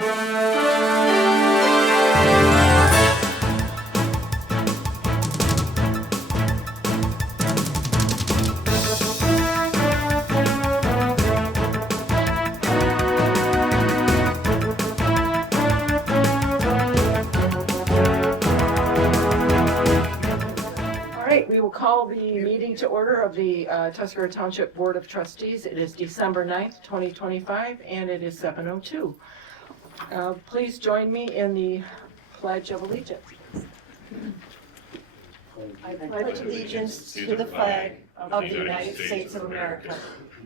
We will call the meeting to order of the Tuscarora Township Board of Trustees. It is December 9th, 2025, and it is 7:02. Please join me in the Pledge of Allegiance. I pledge allegiance to the flag of the United States of America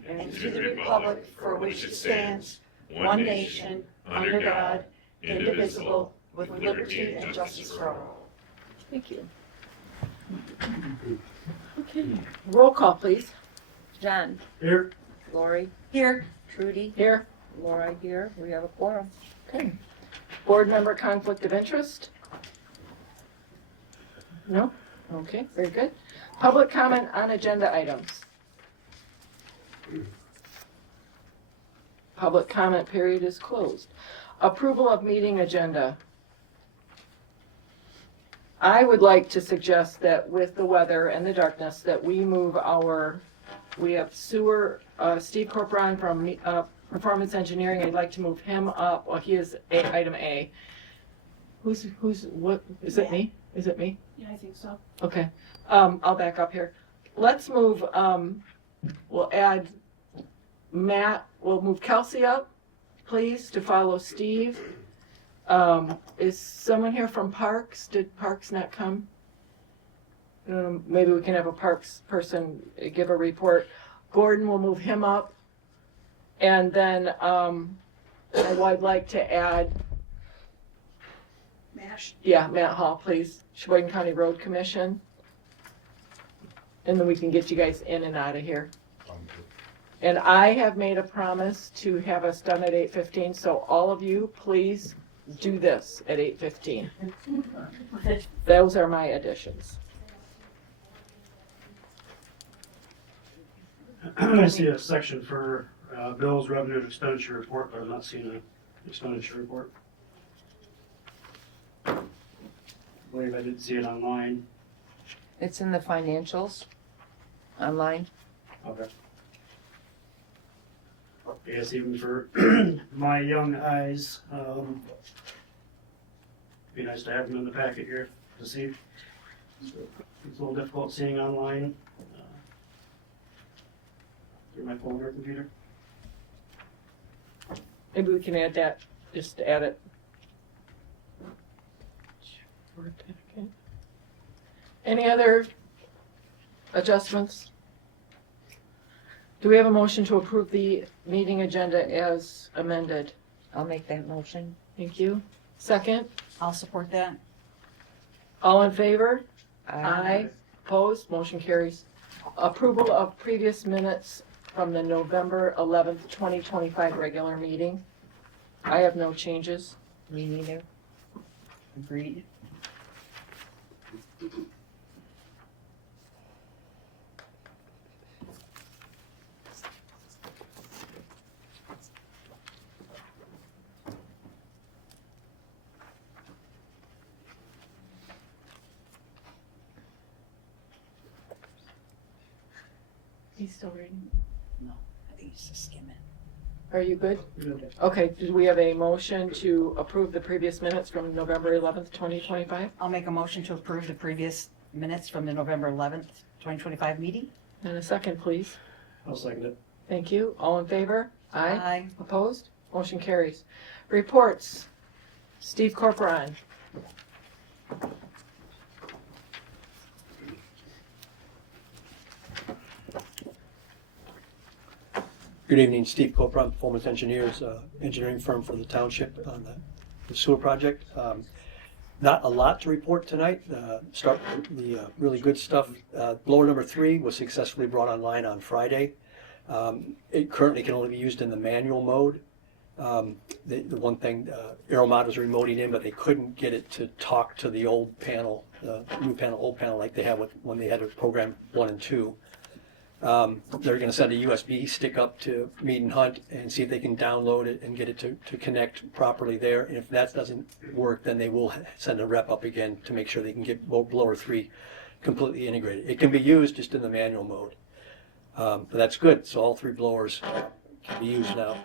and to the republic for which it stands, one nation, under God, indivisible, with liberty and justice for all. Thank you. Okay, roll call, please. John. Here. Lori. Here. Trudy. Here. Laura here. We have a quorum. Okay. Board member conflict of interest? No? Okay, very good. Public comment on agenda items? Public comment period is closed. Approval of meeting agenda. I would like to suggest that with the weather and the darkness that we move we have Sewer, Steve Corporon from Performance Engineering. I'd like to move him up. Well, he is item A. What, is it me? Is it me? Yeah, I think so. Okay, I'll back up here. Let's move, we'll add Matt, we'll move Kelsey up, please, to follow Steve. Is someone here from Parks? Did Parks not come? Maybe we can have a Parks person give a report. Gordon, will move him up. And then I'd like to add, Matt Hall, please. Sheboygan County Road Commission. And then we can get you guys in and out of here. And I have made a promise to have us done at 8:15, so all of you, please do this at 8:15. Those are my additions. I see a section for bills, revenue, and expenditure report, but I'm not seeing an expenditure report. I believe I did see it online. It's in the financials online. Okay. Yes, even for my young eyes, be nice to have them in the packet here to see. So it's a little difficult seeing online through my phone or computer. Maybe we can add that, just add it. Any other adjustments? Do we have a motion to approve the meeting agenda as amended? I'll make that motion. Thank you. Second? I'll support that. All in favor? Aye. Opposed? Motion carries. Approval of previous minutes from the November 11th, 2025 regular meeting. I have no changes. Me neither. Agreed. He's still reading. No, I think he's just skimming. Are you good? Okay. Okay, do we have a motion to approve the previous minutes from November 11th, 2025? I'll make a motion to approve the previous minutes from the November 11th, 2025 meeting. And a second, please. I'll second it. Thank you. All in favor? Aye. Opposed? Motion carries. Reports. Steve Corporon. Good evening, Steve Corporon, Performance Engineers, engineering firm for the township on the sewer project. Not a lot to report tonight. Start with the really good stuff. Blower number 3 was successfully brought online on Friday. It currently can only be used in the manual mode. The one thing, Aeromod was remoting in, but they couldn't get it to talk to the old panel, new panel, old panel like they had when they had to program 1 and 2. They're gonna send a USB stick up to Mead and Hunt and see if they can download it and get it to connect properly there. And if that doesn't work, then they will send a rep up again to make sure they can get blower 3 completely integrated. It can be used just in the manual mode. But that's good, so all 3 blowers can be used now.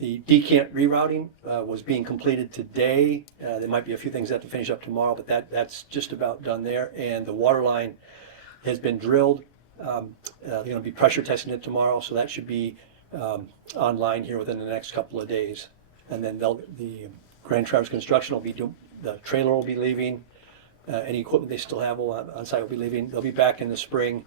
The decant rerouting was being completed today. There might be a few things that have to finish up tomorrow, but that's just about done there. And the water line has been drilled. They're going to be pressure testing it tomorrow, so that should be online here within the next couple of days. And then the Grand Traverse Construction will be the trailer will be leaving. Any equipment they still have on site will be leaving. They'll be back in the spring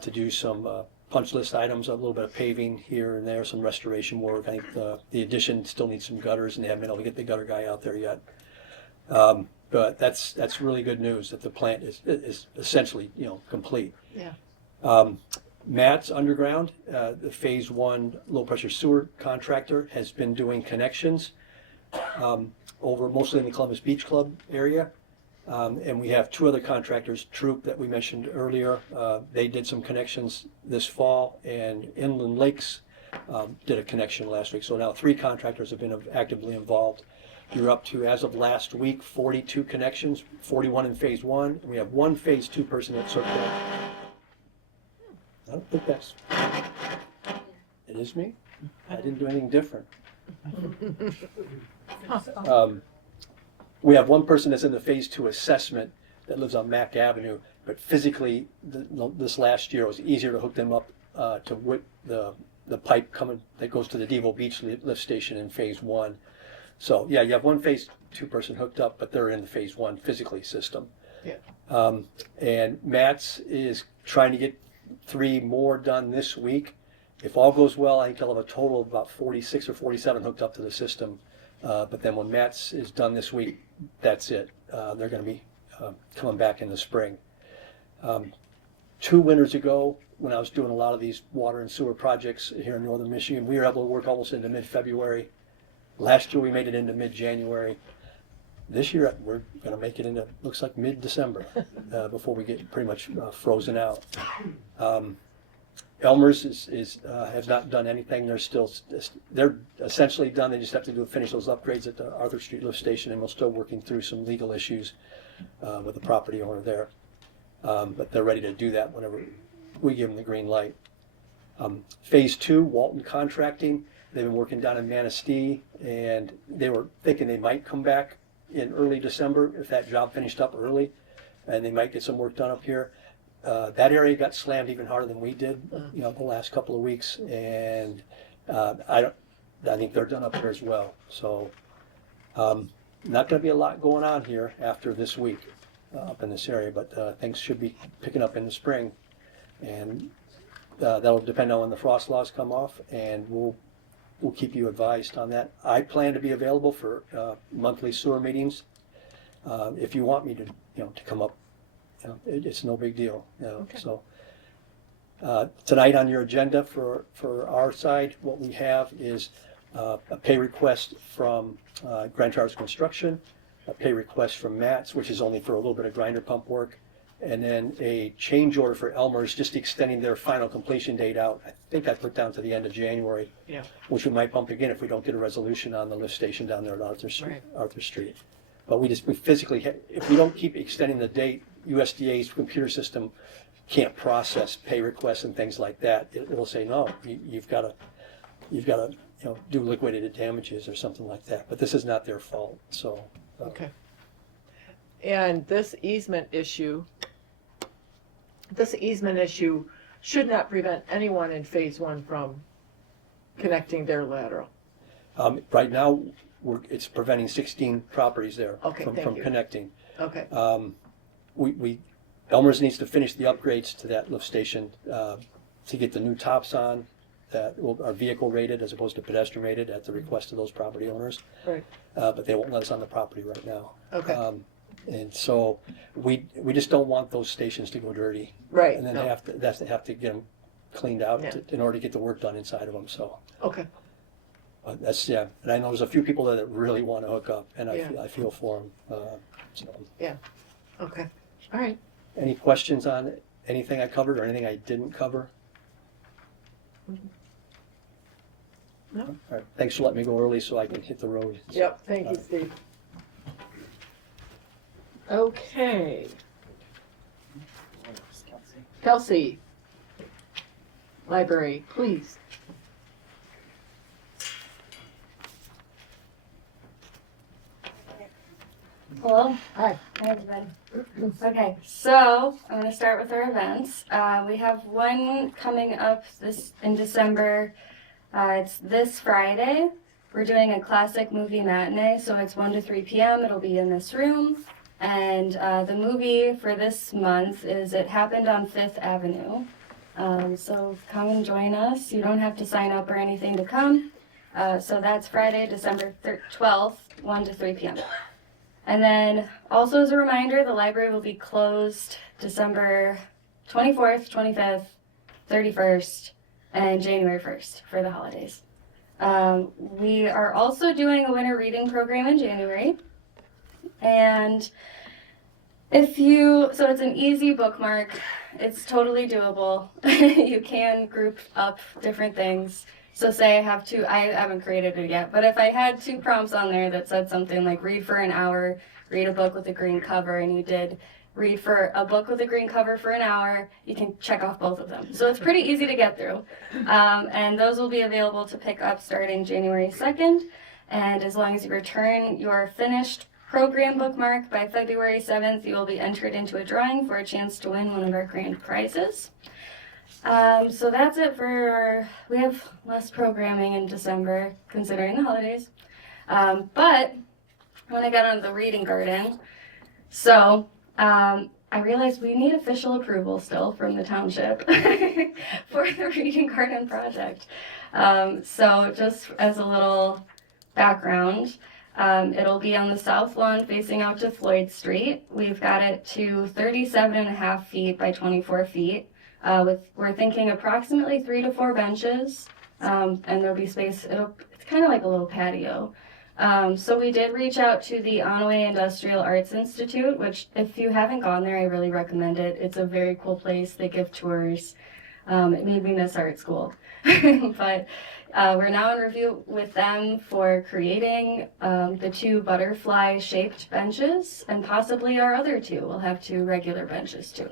to do some punch list items, a little bit of paving here and there, some restoration work. I think the addition still needs some gutters, and they haven't been able to get the gutter guy out there yet. But that's really good news that the plant is essentially complete. Yeah. Matt's underground, the phase 1 low pressure sewer contractor has been doing connections over mostly in the Columbus Beach Club area. And we have 2 other contractors, Troop that we mentioned earlier. They did some connections this fall, and Inland Lakes did a connection last week. So now 3 contractors have been actively involved. You're up to, as of last week, 42 connections, 41 in phase 1. And we have 1 phase 2 person at Circle. I don't think that's, it is me? I didn't do anything different. We have 1 person that's in the phase 2 assessment that lives on Mack Avenue, but physically this last year it was easier to hook them up to the pipe coming that goes to the Devo Beach lift station in phase 1. So yeah, you have 1 phase 2 person hooked up, but they're in the phase 1 physically system. Yeah. And Matt's is trying to get 3 more done this week. If all goes well, I think they'll have a total of about 46 or 47 hooked up to the system. But then when Matt's is done this week, that's it. They're going to be coming back in the spring. 2 winters ago, when I was doing a lot of these water and sewer projects here in northern Michigan, we were able to work almost into mid-February. Last year we made it into mid-January. This year we're going to make it into, looks like mid-December before we get pretty much frozen out. Elmer's has not done anything. They're essentially done. They just have to finish those upgrades at the Arthur Street lift station, and we're still working through some legal issues with the property owner there. But they're ready to do that whenever we give them the green light. Phase 2, Walton Contracting. They've been working down in Manistee, and they were thinking they might come back in early December if that job finished up early, and they might get some work done up here. That area got slammed even harder than we did, the last couple of weeks, and I think they're done up here as well. So, not going to be a lot going on here after this week up in this area, but things should be picking up in the spring, and that'll depend on when the frost laws come off, and we'll keep you advised on that. I plan to be available for monthly sewer meetings if you want me to, to come up. It's no big deal. Okay. So tonight on your agenda for our side, what we have is a pay request from Grand Traverse Construction, a pay request from Matt's, which is only for a little bit of grinder pump work, and then a change order for Elmer's, just extending their final completion date out. I think I put down to the end of January, Yeah. which we might bump again if we don't get a resolution on the lift station down there at Arthur Street. Right. Arthur Street. But we physically, if we don't keep extending the date, USDA's computer system can't process pay requests and things like that. It'll say, no, you've got to do liquidated damages or something like that. But this is not their fault. So Okay. And this easement issue should not prevent anyone in phase 1 from connecting their lateral. right now, it's preventing 16 properties there Okay, from thank you. connecting. Okay. Elmer's needs to finish the upgrades to that lift station to get the new tops on that are vehicle rated as opposed to pedestrian rated at the request of those property owners. Right. But they won't let us on the property right now. Okay. And so we just don't want those stations to go dirty. Right. And then no. they have to get them cleaned out Yeah. in order to get the work done inside of them. So Okay. that's, yeah. And I know there's a few people there that really want to hook up, and Yeah. I feel for them. So. Okay. All right. Any questions on anything I covered or anything I didn't cover? No. All right, thanks for letting me go early so I can hit the road. Yep, thank you, Steve. Okay. Kelsey. Library, please. Hello. Hi. Hi, everybody. Okay, so I'm going to start with our events. We have one coming up in December. It's this Friday. We're doing a classic movie matinee, so it's 1 to 3 p.m. It'll be in this room. And the movie for this month is It Happened on Fifth Avenue. So come and join us. You don't have to sign up or anything to come. So that's Friday, December 12th, 1 to 3 p.m. And then also as a reminder, the library will be closed December 24th, 25th, 31st, and January 1st for the holidays. We are also doing a winter reading program in January. And so it's an easy bookmark. It's totally doable. You can group up different things. So say I haven't created it yet, but if I had 2 prompts on there that said something like read for an hour, read a book with a green cover, and you did read for a book with a green cover for an hour, you can check off both of them. So it's pretty easy to get through. And those will be available to pick up starting January 2nd. And as long as you return your finished program bookmark by February 7th, you will be entered into a drawing for a chance to win one of our grand prizes. So that's it we have less programming in December considering the holidays. But when I got onto the reading garden, so I realized we need official approval still from the township for the reading garden project. So just as a little background, it'll be on the south lawn facing out to Floyd Street. We've got it to 37.5 feet by 24 feet. We're thinking approximately 3 to 4 benches, and there'll be space. It's kind of like a little patio. So we did reach out to the Onaway Industrial Arts Institute, which if you haven't gone there, I really recommend it. It's a very cool place. They give tours. It made me miss art school. But we're now in review with them for creating the 2 butterfly-shaped benches, and possibly our other 2. We'll have 2 regular benches too.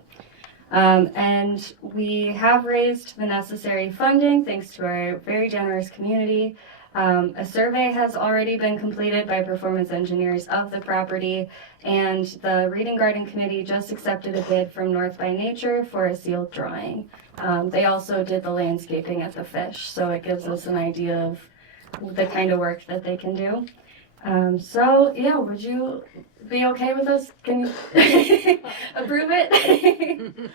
And we have raised the necessary funding thanks to our very generous community. A survey has already been completed by performance engineers of the property, and the Reading Garden Committee just accepted a bid from North by Nature for a sealed drawing. They also did the landscaping at the fish, so it gives us an idea of the kind of work that they can do. So yeah, would you be okay with us? Can you approve it?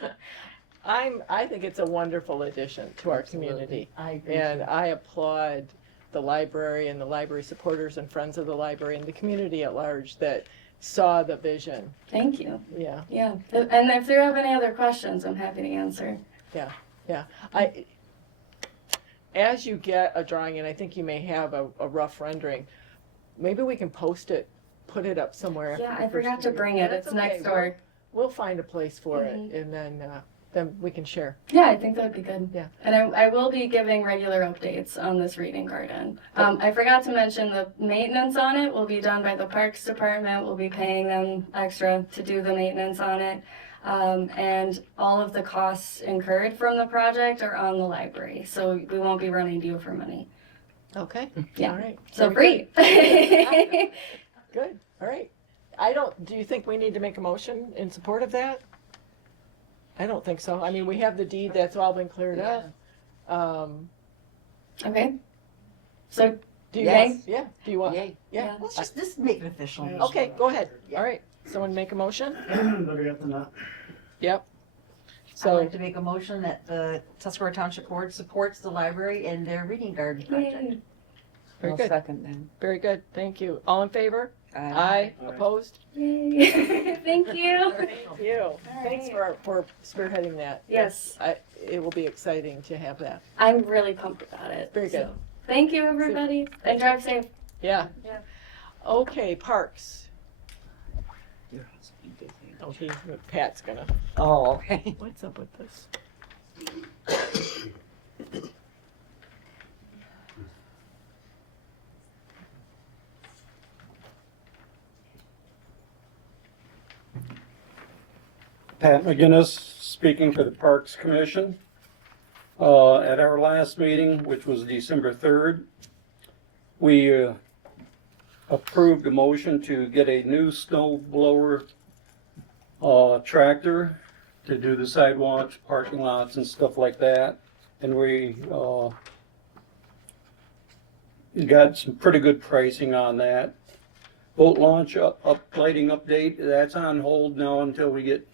I think it's a wonderful addition to our community. I agree. And I applaud the library and the library supporters and friends of the library and the community at large that saw the vision. Thank you. Yeah, Yeah, and if there have any other questions, I'm happy to answer. yeah. As you get a drawing, and I think you may have a rough rendering, maybe we can post it, put it up somewhere. Yeah, after I the first forgot to meeting. bring it. That's It's okay. next door. We'll find a place for Mhm. it, and then we can share. Yeah, I think that would be good. Yeah. And I will be giving regular updates on this reading garden. I forgot to mention the maintenance on it will be done by the Parks Department. We'll be paying them extra to do the maintenance on it. And all of the costs incurred from the project are on the library, so we won't be running to you for money. Okay. Yeah. All right. So Very free. Good. All right. Do you think we need to make a motion in support of that? I don't think so. I mean, we have the deed, that's all been cleared up. Okay. So, Do you Yes. want, yeah, do you want? Yay. Yeah. Let's just make it official. Okay, go ahead. All right. Someone make a motion? Better get than that. Yep. I'd So, like to make a motion that the Tuscarora Township Board supports the library and their reading garden project. yay. very I'll good. second then. Very good. Thank you. All in favor? Aye. Aye. Aye. Opposed? Yay. Thank you. Thank you. Thanks for spearheading that. Yes, It will be exciting to have that. I'm really pumped about it. Very good. So, thank you, everybody, and drive safe. Yeah. Yeah. Okay, parks. Oh, Pat's gonna, Oh, okay. what's up with this? Pat McGinnis, speaking for the Parks Commission. At our last meeting, which was December 3rd, we approved a motion to get a new snow blower tractor to do the sidewalks, parking lots and stuff like that. And we got some pretty good pricing on that. Boat launch lighting update, that's on hold now until we get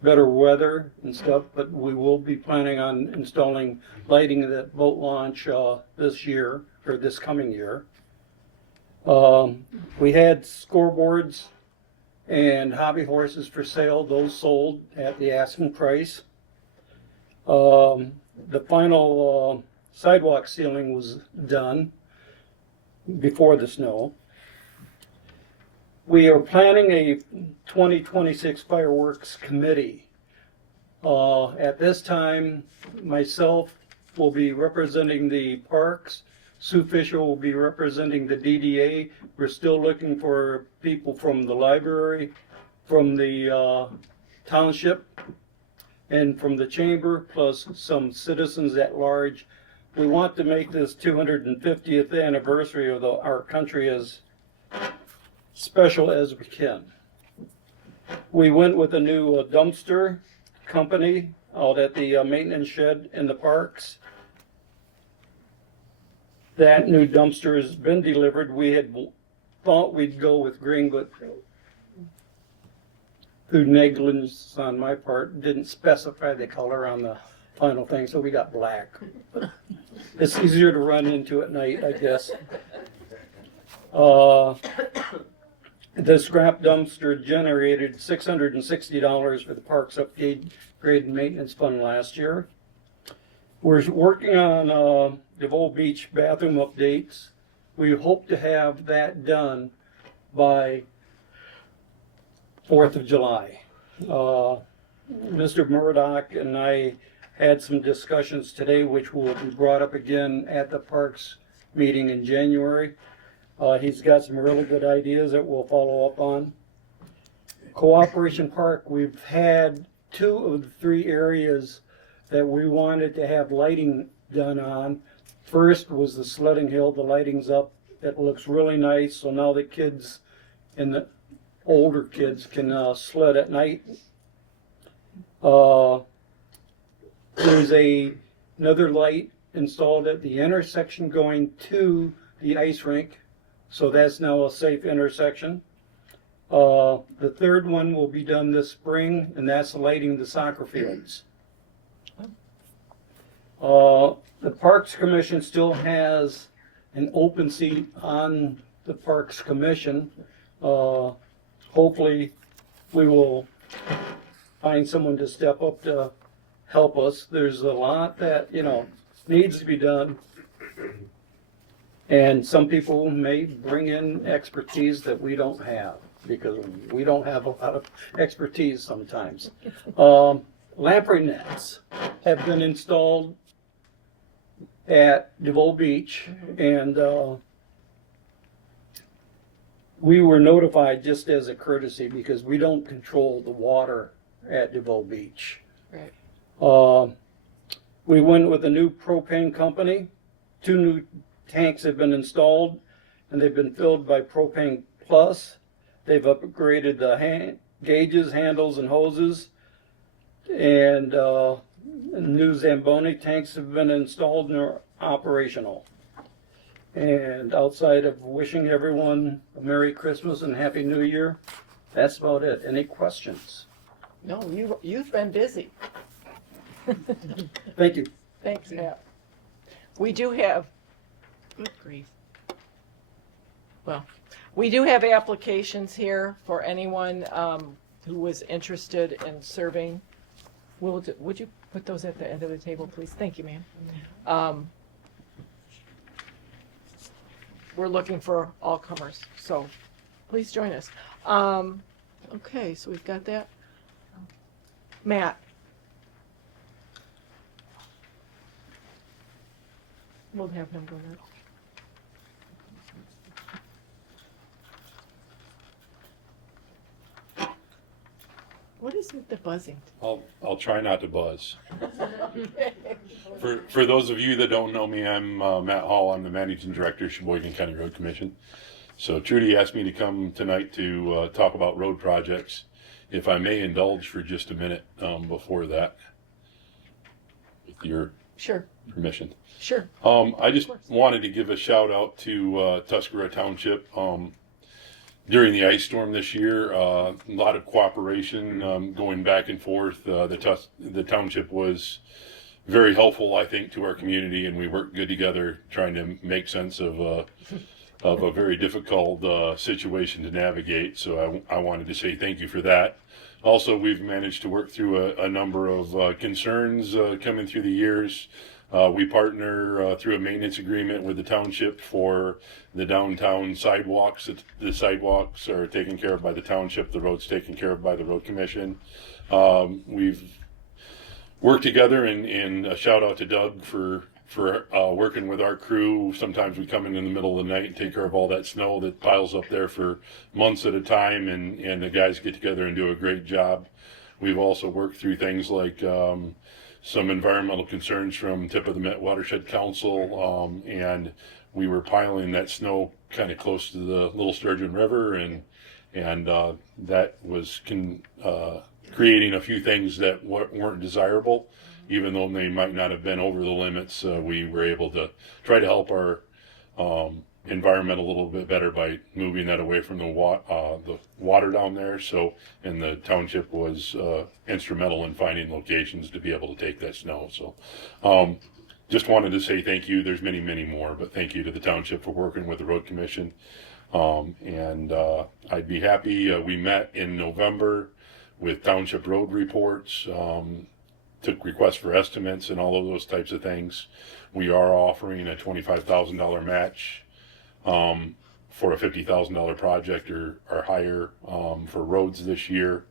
better weather and stuff, but we will be planning on installing lighting at that boat launch this year, or this coming year. We had scoreboards and hobby horses for sale, those sold at the asking price. The final sidewalk sealing was done before the snow. We are planning a 2026 fireworks committee. At this time, myself will be representing the parks. Sue Fisher will be representing the DDA. We're still looking for people from the library, from the township, and from the chamber, plus some citizens at large. We want to make this 250th anniversary of our country as special as we can. We went with a new dumpster company out at the maintenance shed in the parks. That new dumpster has been delivered. We had thought we'd go with green, but through negligence on my part, didn't specify the color on the final thing, so we got black. But it's easier to run into at night, I guess. The scrap dumpster generated $660 for the parks upgrade and maintenance fund last year. We're working on DeVoe Beach bathroom updates. We hope to have that done by 4th of July. Mr. Murdoch and I had some discussions today, which will be brought up again at the parks meeting in January. He's got some really good ideas that we'll follow up on. Cooperation Park, we've had 2 of the 3 areas that we wanted to have lighting done on. First was the sledding hill, the lighting's up. It looks really nice, so now the kids and the older kids can sled at night. There's another light installed at the intersection going to the ice rink. So that's now a safe intersection. The 3rd one will be done this spring, and that's lighting the soccer fields. The Parks Commission still has an open seat on the Parks Commission. Hopefully, we will find someone to step up to help us. There's a lot that, needs to be done. And some people may bring in expertise that we don't have, because we don't have a lot of expertise sometimes. Lamprey nets have been installed at DeVoe Beach, and we were notified just as a courtesy because we don't control the water at DeVoe Beach. Right. We went with a new propane company. 2 new tanks have been installed, and they've been filled by Propane Plus. They've upgraded the gauges, handles, and hoses. And new Zamboni tanks have been installed and are operational. And outside of wishing everyone a Merry Christmas and Happy New Year, that's about it. Any questions? No, you've been busy. Thank you. Thanks, Pat. We do have, good grief. Well, we do have applications here for anyone who was interested in serving. Would you put those at the end of the table, please? Thank you, ma'am. We're looking for all comers, so please join us. Okay, so we've got that. Matt? We'll have him go next. What is with the buzzing? I'll try not to buzz. For those of you that don't know me, I'm Matt Hall. I'm the Managing Director of Sheboygan County Road Commission. So Trudy asked me to come tonight to talk about road projects. If I may indulge for just a minute before that, with your Sure, permission. sure. I just wanted to give a shout out to Tuscarora Township. During the ice storm this year, a lot of cooperation going back and forth. The township was very helpful, I think, to our community, and we worked good together trying to make sense of a very difficult situation to navigate. So I wanted to say thank you for that. Also, we've managed to work through a number of concerns coming through the years. We partner through a maintenance agreement with the township for the downtown sidewalks. The sidewalks are taken care of by the township. The road's taken care of by the road commission. We've worked together, and a shout out to Doug for working with our crew. Sometimes we come in the middle of the night and take care of all that snow that piles up there for months at a time, and the guys get together and do a great job. We've also worked through things like some environmental concerns from Tip of the Met Watershed Council, and we were piling that snow kind of close to the Little Sturgeon River, and that was creating a few things that weren't desirable, even though they might not have been over the limits. We were able to try to help our environment a little bit better by moving that away from the water down there. So, and the township was instrumental in finding locations to be able to take that snow. So, just wanted to say thank you. There's many, many more, but thank you to the township for working with the road commission. And I'd be happy. We met in November with township road reports, took requests for estimates and all of those types of things. We are offering a $25,000 match for a $50,000 project or higher for roads this year.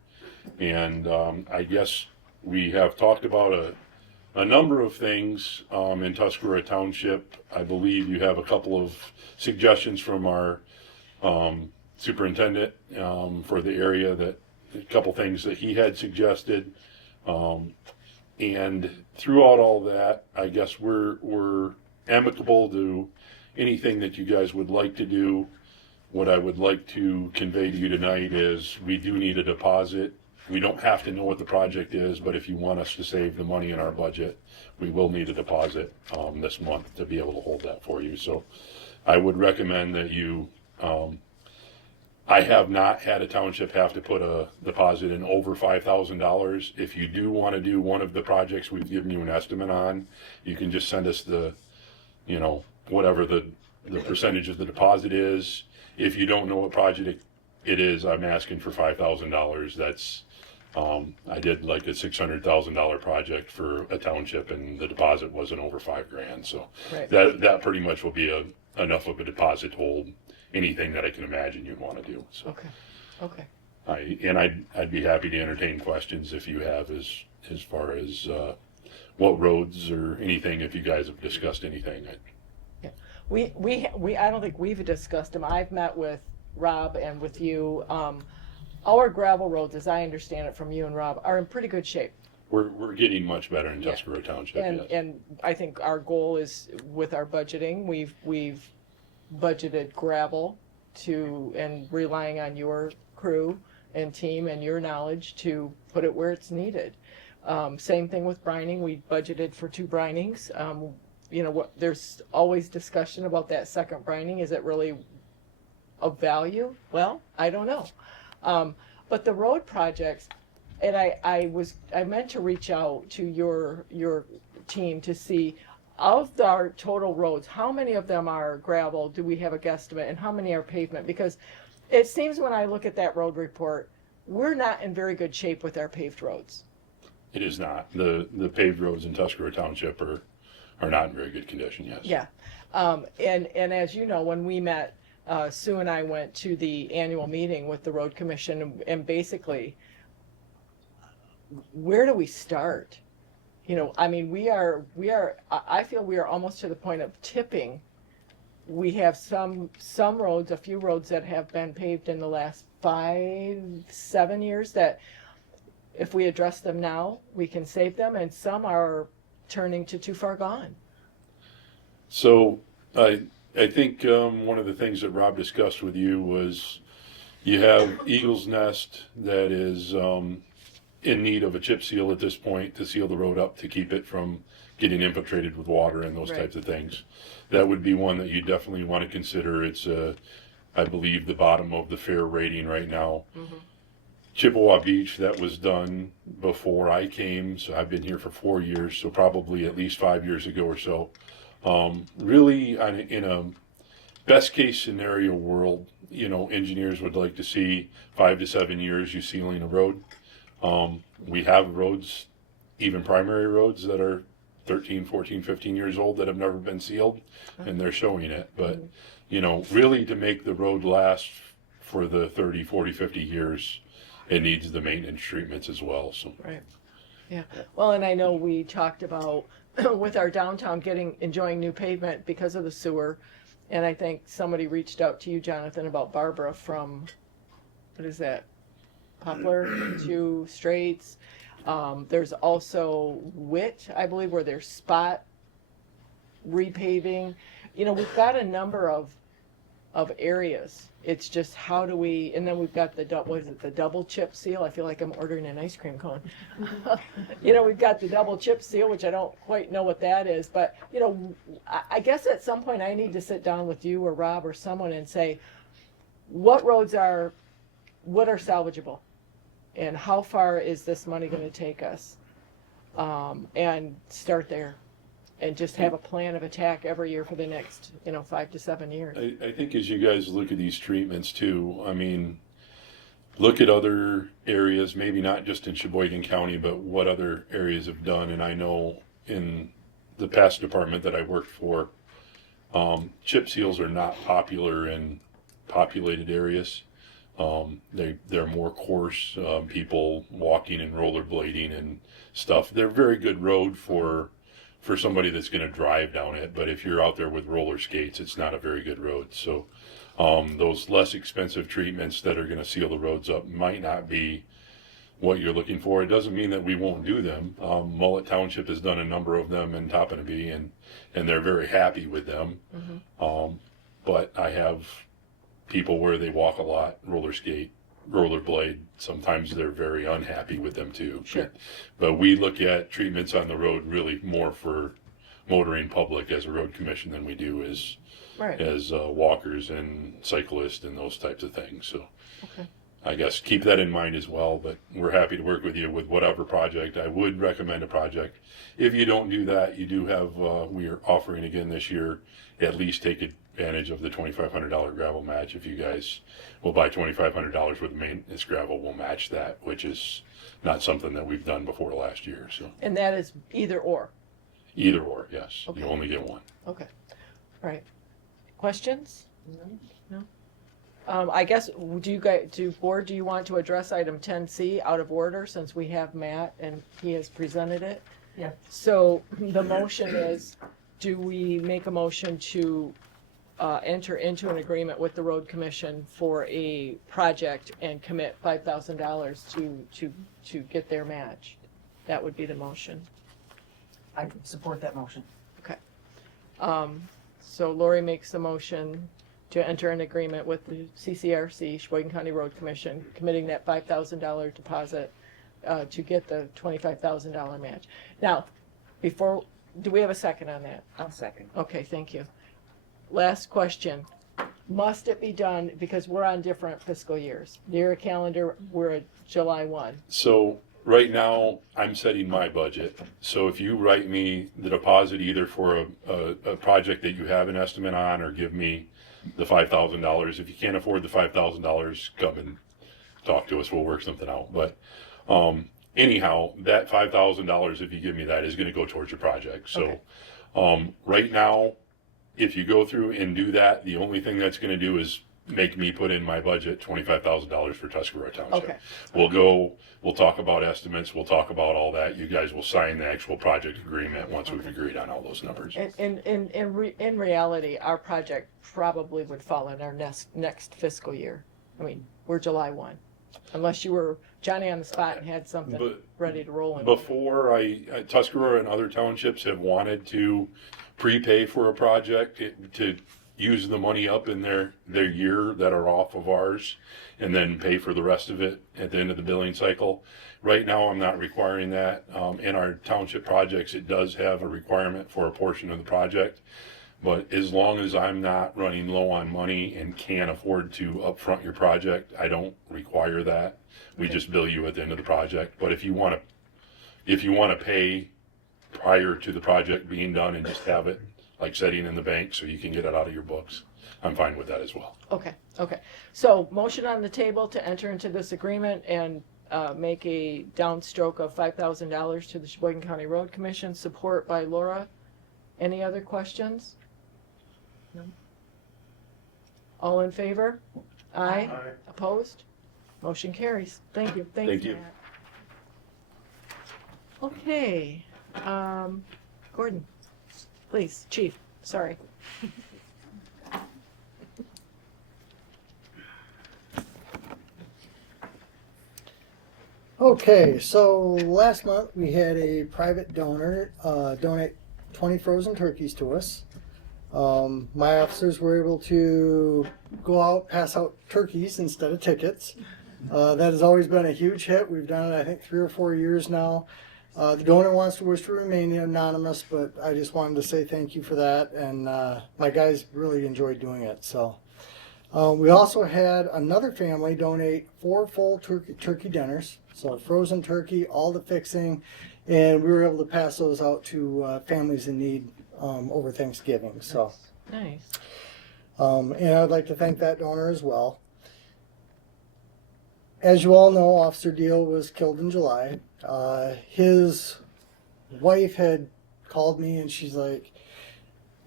And I guess we have talked about a number of things in Tuscarora Township. I believe you have a couple of suggestions from our superintendent for the area, that a couple things that he had suggested. And throughout all that, I guess we're amicable to anything that you guys would like to do. What I would like to convey to you tonight is we do need a deposit. We don't have to know what the project is, but if you want us to save the money in our budget, we will need a deposit this month to be able to hold that for you. So I would recommend that you, I have not had a township have to put a deposit in over $5,000. If you do want to do one of the projects we've given you an estimate on, you can just send us the, whatever the percentage of the deposit is. If you don't know what project it is, I'm asking for $5,000. That's, I did like a $600,000 project for a township, and the deposit wasn't over $5,000. So Right. that pretty much will be enough of a deposit to hold anything that I can imagine you'd want to do. So Okay. I'd be happy to entertain questions if you have as far as what roads or anything, if you guys have discussed anything. We I don't think we've discussed them. I've met with Rob and with you. Our gravel roads, as I understand it from you and Rob, are in pretty good shape. We're getting much better in Tuscarora Township. And Yes. and I think our goal is, with our budgeting, we've budgeted gravel and relying on your crew and team and your knowledge to put it where it's needed. Same thing with brining. We budgeted for 2 brinings. There's always discussion about that second brining. Is it really of value? Well, I don't know. But the road projects, and I meant to reach out to your team to see, of our total roads, how many of them are gravel, do we have a guesstimate, and how many are pavement? Because it seems when I look at that road report, we're not in very good shape with our paved roads. It is not. The paved roads in Tuscarora Township are not in very good condition, yes. Yeah. And as you know, when we met Sue and I went to the annual meeting with the road commission, and basically, where do we start? You know, I mean, I feel we are almost to the point of tipping. We have some roads, a few roads that have been paved in the last 5-7 years that if we address them now, we can save them, and some are turning to too far gone. So I think one of the things that Rob discussed with you was you have Eagle's Nest that is in need of a chip seal at this point to seal the road up to keep it from getting infiltrated with water and those Right. types of things. That would be one that you definitely want to consider. It's, I believe, the bottom of the fair rating right now. Mm-hmm. Chippewa Beach, that was done before I came, so I've been here for 4 years, so probably at least 5 years ago or so. Really, in a best case scenario world, you know, engineers would like to see 5 to 7 years you sealing a road. We have roads, even primary roads, that are 13, 14, 15 years old that have never been sealed, and they're showing it. But, you know, really to make the road last for the 30, 40, 50 years, it needs the maintenance treatments as well. So. Right. Yeah. Well, and I know we talked about with our downtown enjoying new pavement because of the sewer. And I think somebody reached out to you, Jonathan, about Barbara from, what is that? Poplar to Straits. There's also Witt, I believe, where there's spot repaving. You know, we've got a number of areas. It's just how do we, and then we've got the double chip seal? I feel like I'm ordering an ice cream cone. You know, we've got the double chip seal, which I don't quite know what that is, but, you know, I guess at some point I need to sit down with you or Rob or someone and say, what are salvageable? And how far is this money going to take us? And start there. And just have a plan of attack every year for the next, 5 to 7 years. I think as you guys look at these treatments too, I mean, look at other areas, maybe not just in Sheboygan County, but what other areas have done. And I know in the past department that I worked for, chip seals are not popular in populated areas. They're more coarse, people walking and rollerblading and stuff. They're a very good road for somebody that's going to drive down it, but if you're out there with roller skates, it's not a very good road. So those less expensive treatments that are going to seal the roads up might not be what you're looking for. It doesn't mean that we won't do them. Mullet Township has done a number of them in Toppinabee, and they're very happy with them. Mm-hmm. But I have people where they walk a lot, roller skate, rollerblade. Sometimes they're very unhappy with them too. Sure. But we look at treatments on the road really more for motoring public as a road commission than we do as walkers and cyclists and those types of things. So okay. I guess keep that in mind as well, but we're happy to work with you with whatever project. I would recommend a project. If you don't do that, you do have, we are offering again this year, at least take advantage of the $2,500 gravel match. If you guys will buy $2,500 worth of maintenance gravel, we'll match that, which is not something that we've done before last year. So. And that is either or? Either or, yes. Okay. You only get one. Okay. All right. Questions? No? I guess, do you want to address item 10C out of order since we have Matt and he has presented it? Yeah. So the motion is, do we make a motion to enter into an agreement with the road commission for a project and commit $5,000 to get their match? That would be the motion. I support that motion. Okay. So Lori makes the motion to enter an agreement with the CCRC, Sheboygan County Road Commission, committing that $5,000 deposit to get the $25,000 match. Now, do we have a second on that? I'll second. Okay, thank you. Last question. Must it be done, because we're on different fiscal years? Near a calendar, we're at July 1. So right now, I'm setting my budget. So if you write me the deposit either for a project that you have an estimate on, or give me the $5,000. If you can't afford the $5,000, come and talk to us. We'll work something out. But anyhow, that $5,000, if you give me that, is going to go towards your project. So right now, if you go through and do that, the only thing that's gonna do is make me put in my budget $25,000 for Tuscarora Township. Okay. We'll talk about estimates, we'll talk about all that. You guys will sign the actual project agreement once we've agreed on all those numbers. In reality, our project probably would fall in our next fiscal year. I mean, we're July 1, unless you were Johnny on the spot and had something But ready to roll in. before Tuscarora and other townships have wanted to prepay for a project to use the money up in their year that are off of ours and then pay for the rest of it at the end of the billing cycle. Right now, I'm not requiring that. In our township projects, it does have a requirement for a portion of the project. But as long as I'm not running low on money and can't afford to upfront your project, I don't require that. We just bill you at the end of the project. But if you want to pay prior to the project being done and just have it like setting in the bank so you can get it out of your books, I'm fine with that as well. Okay. So motion on the table to enter into this agreement and make a downstroke of $5,000 to the Sheboygan County Road Commission. Support by Laura. Any other questions? No. All in favor? Aye. Aye. Opposed? Motion carries. Thank you. Thank you. Matt. Okay. Gordon, please, Chief. Sorry. Okay, so last month we had a private donor donate 20 frozen turkeys to us. My officers were able to go out, pass out turkeys instead of tickets. That has always been a huge hit. We've done it, I think, 3 or 4 years now. The donor wish to remain anonymous, but I just wanted to say thank you for that, and my guys really enjoyed doing it. So we also had another family donate 4 full turkey dinners, so frozen turkey, all the fixing, and we were able to pass those out to families in need over Thanksgiving. So Nice. and I'd like to thank that donor as well. As you all know, Officer Deal was killed in July. His wife had called me and she's like,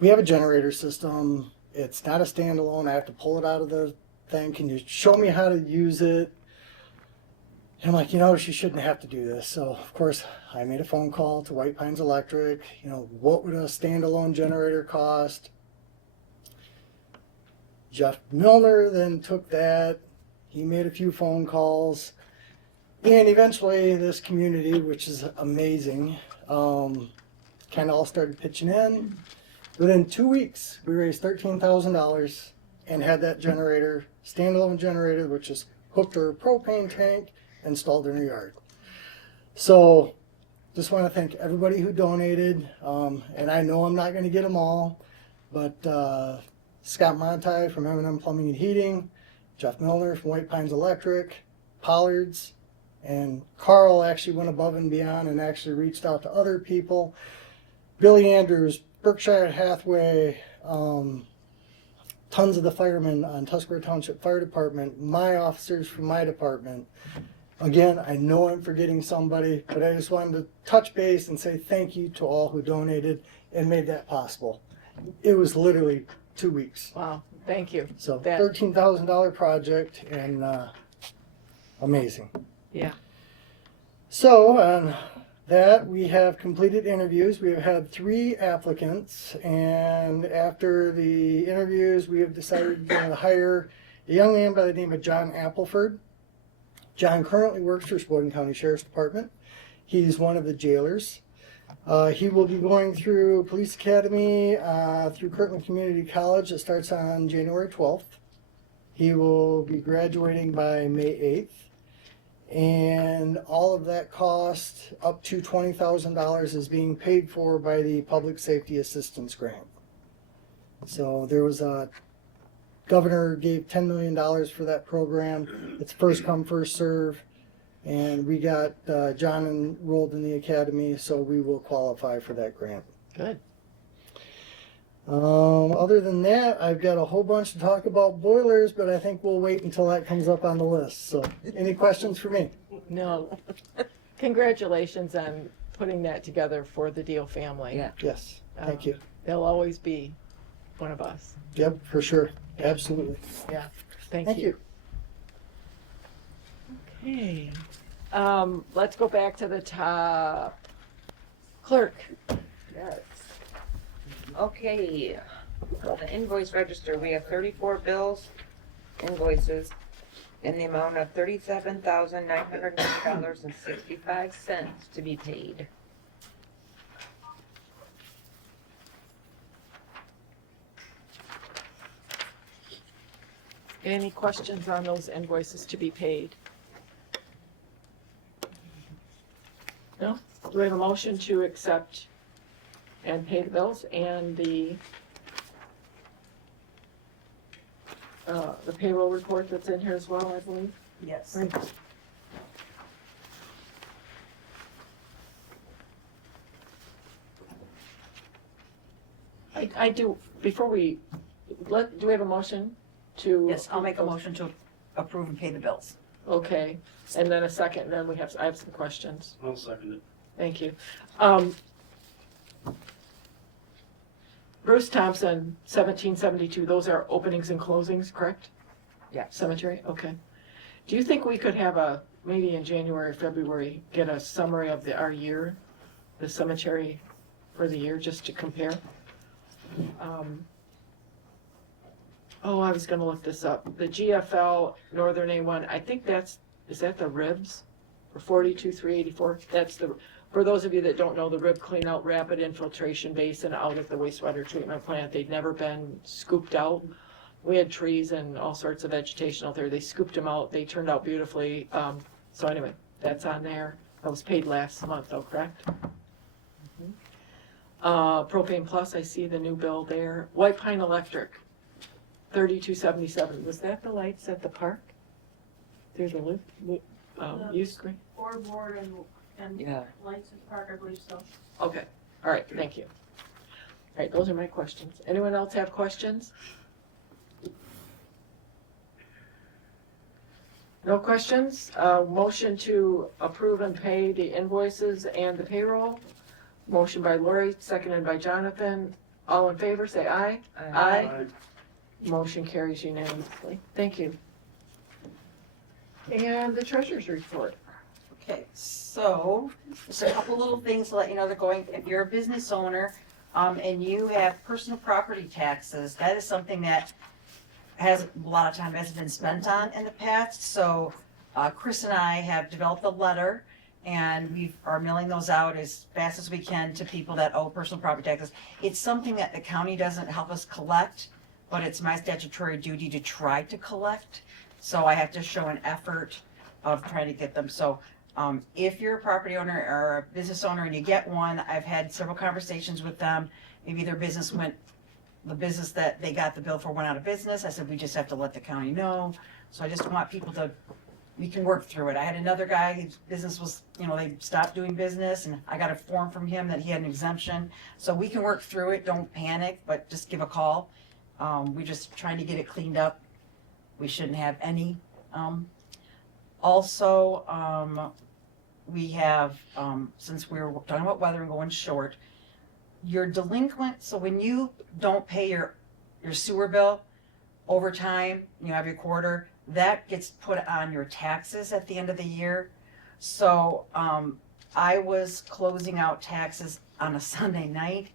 we have a generator system. It's not a standalone. I have to pull it out of the thing. Can you show me how to use it? And I'm like, she shouldn't have to do this. So, of course, I made a phone call to White Pines Electric. What would a standalone generator cost? Jeff Milner then took that. He made a few phone calls. And eventually this community, which is amazing, kind of all started pitching in. Within 2 weeks, we raised $13,000 and had that generator, standalone generator, which is hooked to a propane tank, installed in our yard. So just want to thank everybody who donated. And I know I'm not going to get them all, but Scott Monti from M&M Plumbing and Heating, Jeff Milner from White Pines Electric, Pollard's, and Carl actually went above and beyond and actually reached out to other people. Billy Andrews, Berkshire Hathaway, tons of the firemen on Tuscarora Township Fire Department, my officers from my department. Again, I know I'm forgetting somebody, but I just wanted to touch base and say thank you to all who donated and made that possible. It was literally 2 weeks. Wow. Thank you. So That- $13,000 project and amazing. Yeah. So on that, we have completed interviews. We have had 3 applicants, and after the interviews, we have decided to hire a young man by the name of John Appleford. John currently works for Sheboygan County Sheriff's Department. He's one of the jailers. He will be going through Police Academy, through Kirtland Community College. It starts on January 12th. He will be graduating by May 8th. And all of that cost, up to $20,000, is being paid for by the Public Safety Assistance Grant. So there was Governor gave $10 million for that program. It's first come, first serve. And we got John enrolled in the academy, so we will qualify for that grant. Good. Other than that, I've got a whole bunch to talk about boilers, but I think we'll wait until that comes up on the list. So, any questions for me? No. Congratulations on putting that together for the Deal family. Yeah. Yes, thank you. They'll always be one of us. Yep, for sure. Absolutely. Thank you. Okay. Let's go back to the top. Clerk. Yes. Okay, the invoice register, we have 34 bills, invoices, in the amount of $37,909.65 to be paid. Any questions on those invoices to be paid? No? Do we have a motion to accept and pay the bills and the payroll report that's in here as well, I believe? Yes. Right. I do, before we, do we have a motion to? Yes, I'll make a motion to approve and pay the bills. Okay, and then a second, and then I have some questions. I'll second it. Thank you. Bruce Thompson, 1772, those are openings and closings, correct? Yeah. Cemetery, okay. Do you think we could have maybe in January, February, get a summary of our year, the cemetery for the year, just to compare? I was gonna look this up. The GFL Northern A1, I think is that the ribs? For 42,384? That's for those of you that don't know, the rib clean out rapid infiltration basin out at the wastewater treatment plant. They'd never been scooped out. We had trees and all sorts of vegetation out there. They scooped them out. They turned out beautifully. So anyway, that's on there. That was paid last month though, correct? Propane Plus, I see the new bill there. White Pine Electric, 3277. Was that the lights at the park? There's a use screen? Board and Yeah. lights in the park, I believe so. Okay, all right, thank you. All right, those are my questions. Anyone else have questions? No questions? Motion to approve and pay the invoices and the payroll. Motion by Lori, seconded by Jonathan. All in favor, say aye. Aye. Motion carries unanimously. Thank you. And the treasurer's report. Okay, so just a couple little things to let you know if you're a business owner, and you have personal property taxes, that is something that a lot of time hasn't been spent on in the past. So, Chris and I have developed a letter and we are mailing those out as fast as we can to people that owe personal property taxes. It's something that the county doesn't help us collect, but it's my statutory duty to try to collect. So I have to show an effort of trying to get them. So if you're a property owner or a business owner and you get one, I've had several conversations with them. Maybe the business that they got the bill for went out of business. I said, we just have to let the county know. So I just want people we can work through it. I had another guy, his business was, they stopped doing business and I got a form from him that he had an exemption. So we can work through it. Don't panic, but just give a call. We're just trying to get it cleaned up. We shouldn't have any. We have, since we're talking about weather and going short, you're delinquent. So when you don't pay your sewer bill over time, every quarter, that gets put on your taxes at the end of the year. So I was closing out taxes on a Sunday night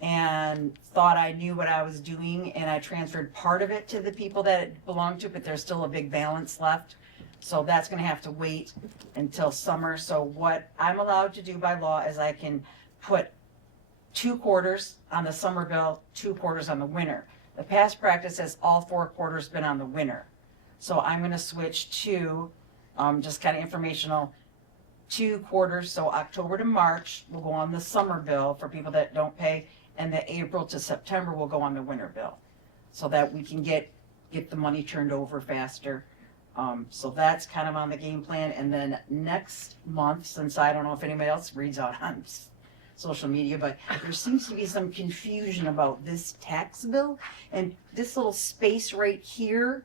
and thought I knew what I was doing, and I transferred part of it to the people that it belonged to, but there's still a big balance left. So that's gonna have to wait until summer. So what I'm allowed to do by law is I can put 2 quarters on the summer bill, 2 quarters on the winter. The past practice has all 4 quarters been on the winter. So I'm gonna switch to, just kind of informational, 2 quarters, so October to March will go on the summer bill for people that don't pay, and the April to September will go on the winter bill. So that we can get the money turned over faster. So that's kind of on the game plan. And then next month, since I don't know if anybody else reads out on social media, but there seems to be some confusion about this tax bill. And this little space right here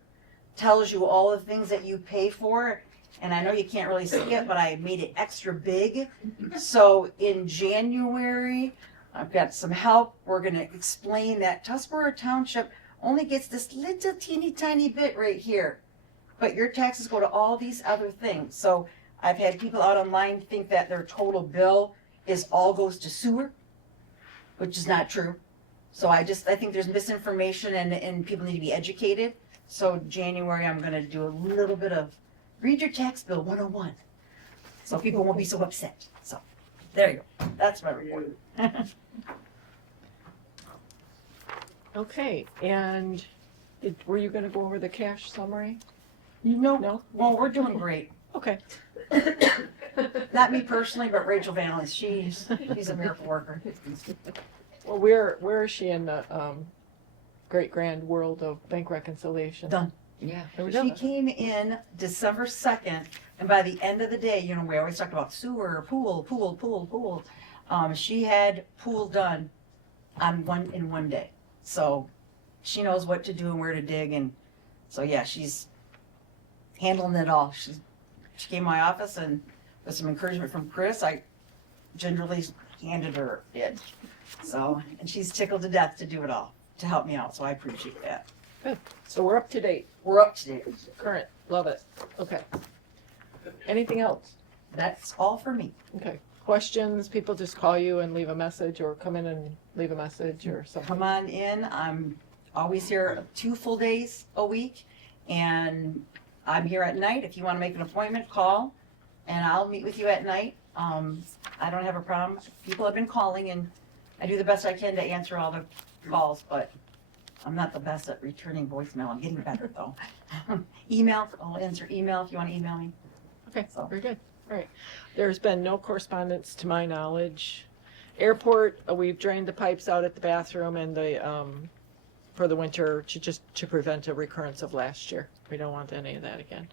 tells you all the things that you pay for. And I know you can't really see it, but I made it extra big. So in January, I've got some help. We're gonna explain that Tuscarora Township only gets this little teeny tiny bit right here, but your taxes go to all these other things. So I've had people out online think that their total bill all goes to sewer, which is not true. So I think there's misinformation and people need to be educated. So January, I'm gonna do a little bit of read your tax bill 101. So people won't be so upset. So there you go. That's my report. Okay, and were you gonna go over the cash summary? No, well, we're doing great. Okay. Not me personally, but Rachel Van Lys. She's a miracle worker. Well, where is she in the great grand world of bank reconciliation? Done. Yeah. We're She done. came in December 2nd, and by the end of the day, we always talk about sewer, pool. She had pool done in one day. So she knows what to do and where to dig, and so yeah, she's handling it all. She came to my office, and with some encouragement from Chris, I gingerly handed her it. So, and she's tickled to death to do it all, to help me out, so I appreciate that. Good. So we're up to date, We're up to date. current, love it. Okay. Anything else? That's all for me. Okay. Questions, people just call you and leave a message, or come in and leave a message or something. Come on in. I'm always here 2 full days a week, and I'm here at night. If you want to make an appointment, call, and I'll meet with you at night. I don't have a problem. People have been calling, and I do the best I can to answer all the calls, but I'm not the best at returning voicemail. I'm getting better, though. Email, I'll answer email if you want to email me. Okay, So. very good. All right. There's been no correspondence to my knowledge. Airport, we've drained the pipes out at the bathroom and for the winter to prevent a recurrence of last year. We don't want any of that again.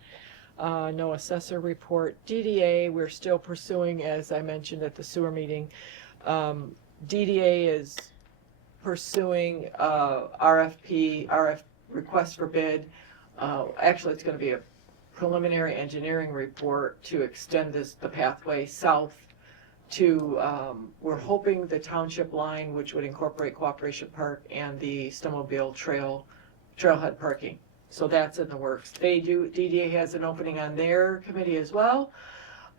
No assessor report. DDA, we're still pursuing, as I mentioned at the sewer meeting. DDA is pursuing RF request for bid. Actually, it's going to be a preliminary engineering report to extend the pathway south to, we're hoping the township line, which would incorporate Cooperation Park and the snowmobile trailhead parking. So that's in the works. DDA has an opening on their committee as well,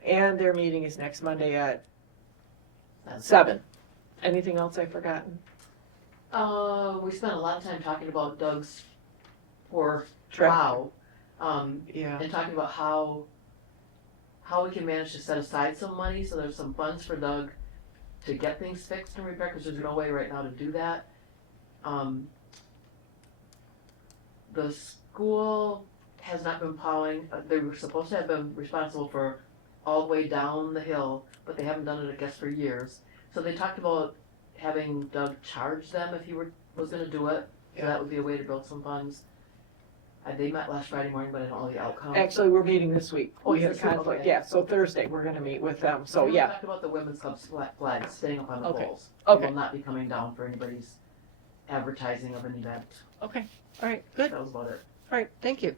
and their meeting is next Monday at 7. Anything else I've forgotten? We spent a lot of time talking about Doug's poor Trip. plow, Yeah. and talking about how we can manage to set aside some money, so there's some funds for Doug to get things fixed and repaired, because there's no way right now to do that. The school has not been plowing. They were supposed to have been responsible for all the way down the hill, but they haven't done it, I guess, for years. So they talked about having Doug charge them if he was gonna do it. So that would be a way to build some funds. They met last Friday morning, but I don't know the outcome. Actually, we're meeting this week. Oh, We have this week, conflict, okay. yeah, so Thursday, we're gonna meet with them, so We yeah. talked about the women's club's flags staying up on the Okay. poles. Okay. They will not be coming down for anybody's advertising of an event. Okay, all right, good, That was about it. all right, thank you.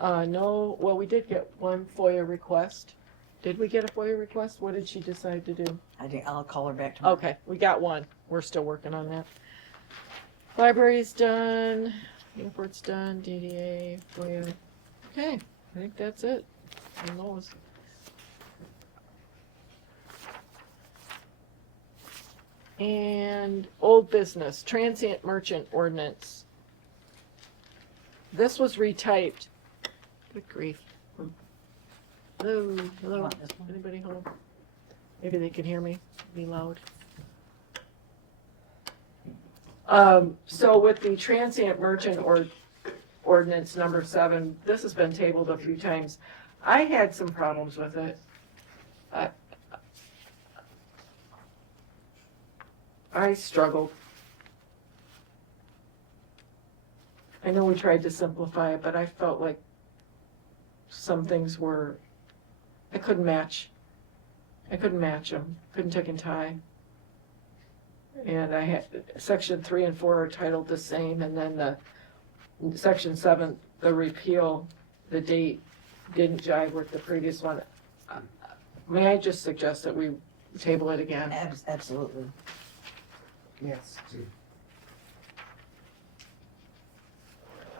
No, well, we did get one FOIA request. Did we get a FOIA request? What did she decide to do? I'll call her back tomorrow. Okay, we got one. We're still working on that. Library's done, airport's done, DDA, FOIA. Okay, I think that's it. On those. And old business, transient merchant ordinance. This was retyped. Good grief. Hello, hello. Want this one? Anybody home? Maybe they can hear me, be loud. So with the transient merchant ordinance number 7, this has been tabled a few times. I had some problems with it. I struggled. I know we tried to simplify it, but I felt like some things I couldn't match. I couldn't match them, couldn't tick and tie. And I had, section 3 and 4 are titled the same, and then the section 7, the repeal, the date didn't jive with the previous one. May I just suggest that we table it again? Absolutely. Yes.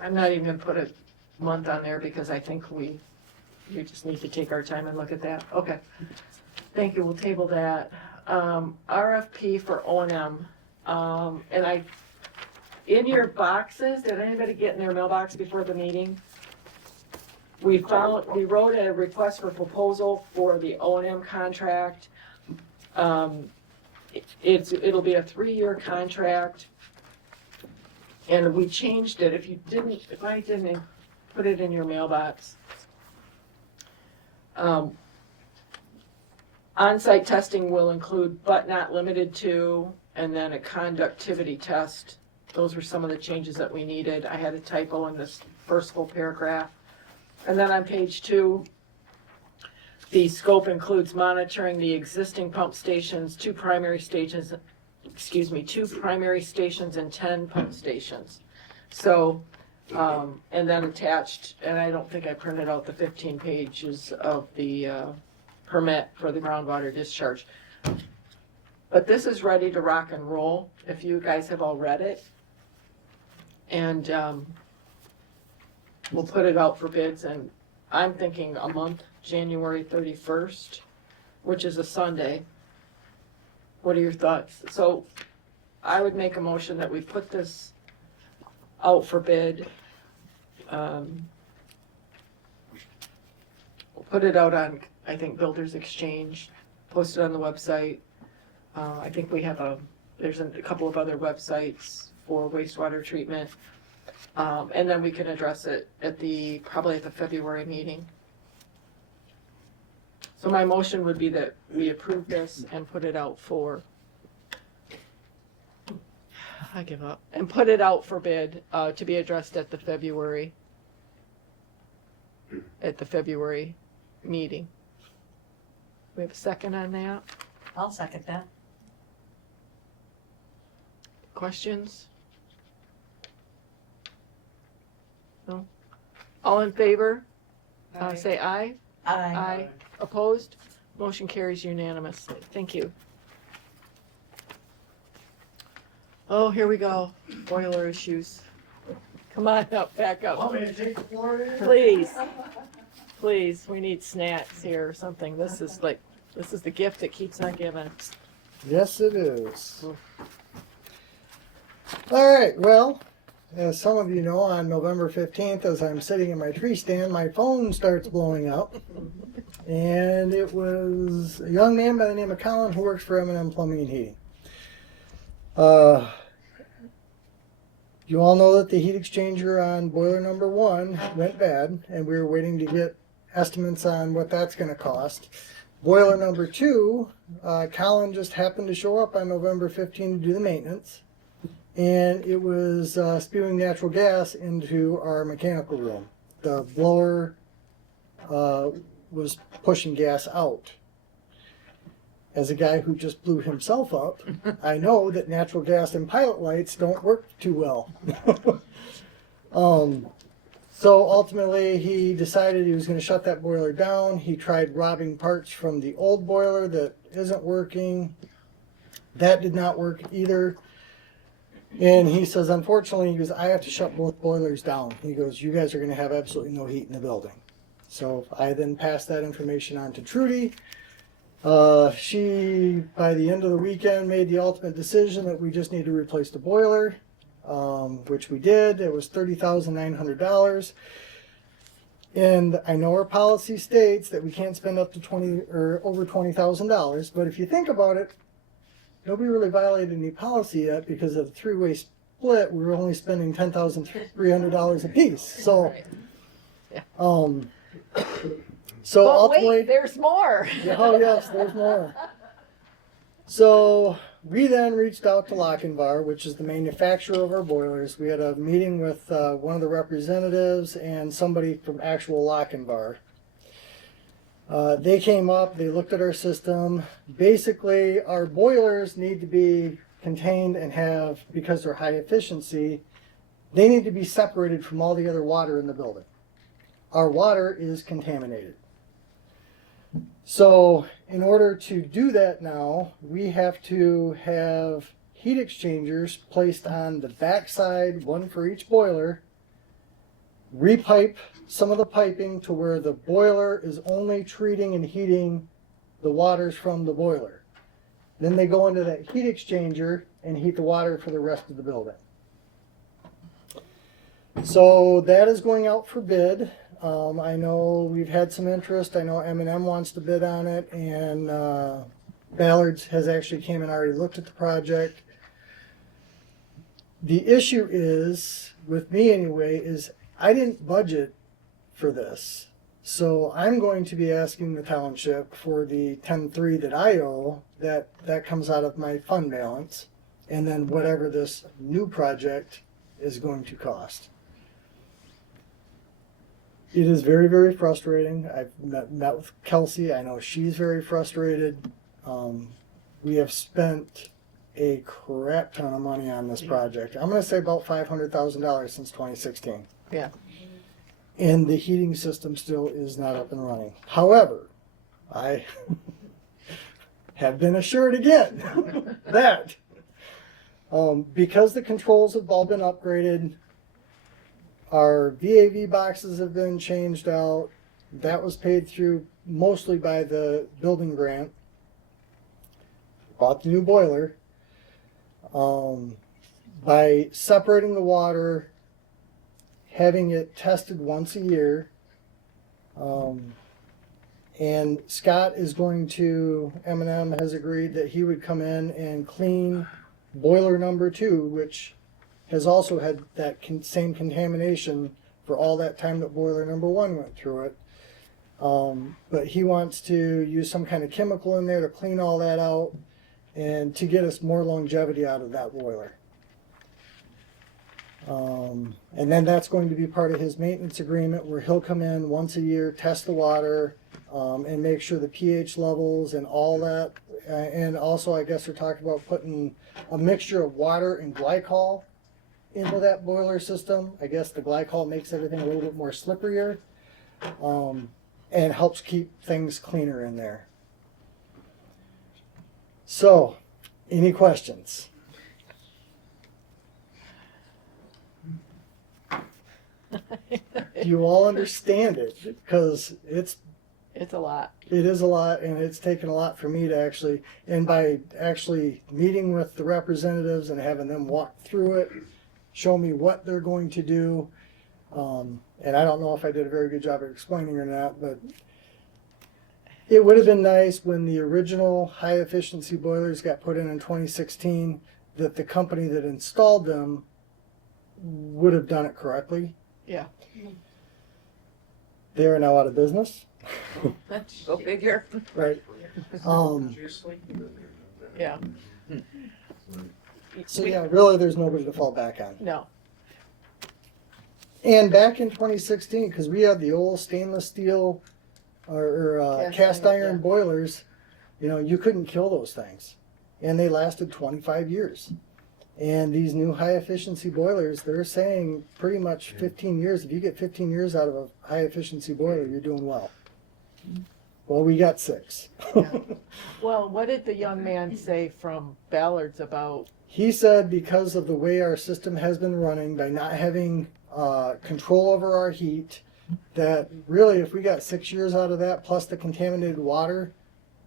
I'm not even gonna put a month on there because I think we just need to take our time and look at that. Okay. Thank you, we'll table that. RFP for O&M. And in your boxes, did anybody get in their mailbox before the meeting? We wrote a request for proposal for the O&M contract. It'll be a 3-year contract. And we changed it, if I didn't put it in your mailbox. On-site testing will include, but not limited to, and then a conductivity test. Those were some of the changes that we needed. I had a typo in this first full paragraph. And then on page 2, the scope includes monitoring the existing pump stations, 2 primary stations and 10 pump stations. So, and then attached, and I don't think I printed out the 15 pages of the permit for the groundwater discharge. But this is ready to rock and roll, if you guys have all read it. And we'll put it out for bids, and I'm thinking a month, January 31st, which is a Sunday. What are your thoughts? So I would make a motion that we put this out for bid. We'll put it out on, I think, Builders Exchange, post it on the website. I think we have there's a couple of other websites for wastewater treatment. And then we can address it probably at the February meeting. So my motion would be that we approve this and put it out for, I give up, and put it out for bid, to be addressed at the February meeting. We have a second on that? I'll second that. Questions? No? All in favor? Say aye. Aye. Opposed? Motion carries unanimously. Thank you. Oh, here we go. Boiler issues. Come on up, back up. Want me to take the floor here? Please. Please, we need snacks here or something. This is the gift that keeps on giving. Yes, it is. All right, well, as some of you know, on November 15th, as I'm sitting in my tree stand, my phone starts blowing up. And it was a young man by the name of Colin who works for M&M Plumbing and Heating. You all know that the heat exchanger on boiler number 1 went bad, and we were waiting to get estimates on what that's going to cost. Boiler number 2, Colin just happened to show up on November 15th to do the maintenance, and it was spewing natural gas into our mechanical room. The blower was pushing gas out. As a guy who just blew himself up, I know that natural gas and pilot lights don't work too well. So ultimately he decided he was going to shut that boiler down. He tried robbing parts from the old boiler that isn't working. That did not work either. And he says, unfortunately, he goes, I have to shut both boilers down. He goes, you guys are going to have absolutely no heat in the building. So I then passed that information on to Trudy. She, by the end of the weekend, made the ultimate decision that we just need to replace the boiler, which we did. It was $30,900. And I know our policy states that we can't spend up to over $20,000. But if you think about it, nobody really violated any policy yet because of the three-way split. We were only spending $10,300 a piece. So, so but ultimately, wait, there's more. oh yes, there's more. So we then reached out to Lochinvar, which is the manufacturer of our boilers. We had a meeting with one of the representatives and somebody from actual Lochinvar. They came up, they looked at our system. Basically, our boilers need to be contained and have, because they're high efficiency, they need to be separated from all the other water in the building. Our water is contaminated. So in order to do that now, we have to have heat exchangers placed on the backside, one for each boiler, repipe some of the piping to where the boiler is only treating and heating the waters from the boiler. Then they go into that heat exchanger and heat the water for the rest of the building. So that is going out for bid. I know we've had some interest. I know M&M wants to bid on it, and Ballard's has actually came and already looked at the project. The issue is, with me anyway, is I didn't budget for this. So I'm going to be asking the township for the 10.3 that I owe, that comes out of my fund balance, and then whatever this new project is going to cost. It is very, very frustrating. I've met with Kelsey. I know she's very frustrated. We have spent a crap ton of money on this project. I'm going to say about $500,000 since 2016. Yeah. And the heating system still is not up and running. However, I have been assured again that because the controls have all been upgraded, our VAV boxes have been changed out. That was paid through mostly by the building grant. Bought the new boiler. By separating the water, having it tested once a year, and Scott is going to, M&M has agreed that he would come in and clean boiler number 2, which has also had that same contamination for all that time that boiler number 1 went through it. But he wants to use some kind of chemical in there to clean all that out and to get us more longevity out of that boiler. And then that's going to be part of his maintenance agreement, where he'll come in once a year, test the water, and make sure the pH levels and all that. And also, I guess they're talking about putting a mixture of water and glycol into that boiler system. I guess the glycol makes everything a little bit more slipperier, and helps keep things cleaner in there. So, any questions? Do you all understand it? Because It's a lot. it is a lot, and it's taken a lot for me to actually, and by actually meeting with the representatives and having them walk through it, show me what they're going to do. And I don't know if I did a very good job of explaining or not, but it would have been nice when the original high efficiency boilers got put in 2016, that the company that installed them would have done it correctly. Yeah. They are now out of business. Go figure. Right. Yeah. So yeah, really there's nobody to fall back on. No. And back in 2016, because we had the old stainless steel or cast iron boilers, you know, you couldn't kill those things. And they lasted 25 years. And these new high efficiency boilers, they're saying pretty much 15 years. If you get 15 years out of a high efficiency boiler, you're doing well. Well, we got 6. Well, what did the young man say from Ballard's about? He said because of the way our system has been running, by not having control over our heat, that really if we got 6 years out of that plus the contaminated water,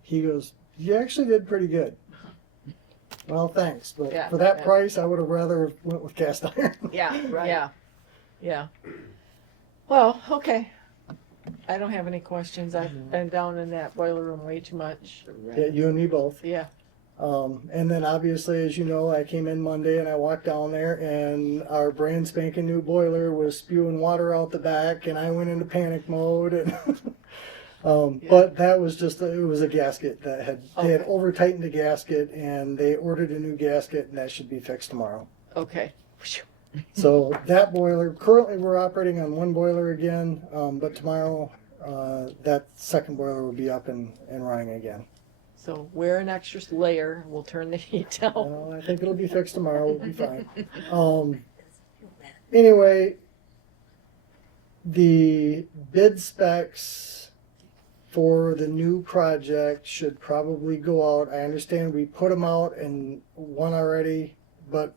he goes, you actually did pretty good. Well, thanks, but Yeah, for that yeah. price, I would have rather went with cast iron. Yeah, right. Yeah. Yeah. Well, okay. I don't have any questions. I've been down in that boiler room way too much. Yeah, you and me both. Yeah. And then obviously, as you know, I came in Monday and I walked down there and our brand spanking new boiler was spewing water out the back, and I went into panic mode. And but that was just it was a gasket that they had over tightened the gasket, and they ordered a new gasket, and that should be fixed tomorrow. Okay. So that boiler, currently we're operating on one boiler again, but tomorrow that second boiler will be up and running again. So wear an extra layer. We'll turn the heat down. I think it'll be fixed tomorrow. We'll be fine. Anyway, the bid specs for the new project should probably go out. I understand we put them out and one already, but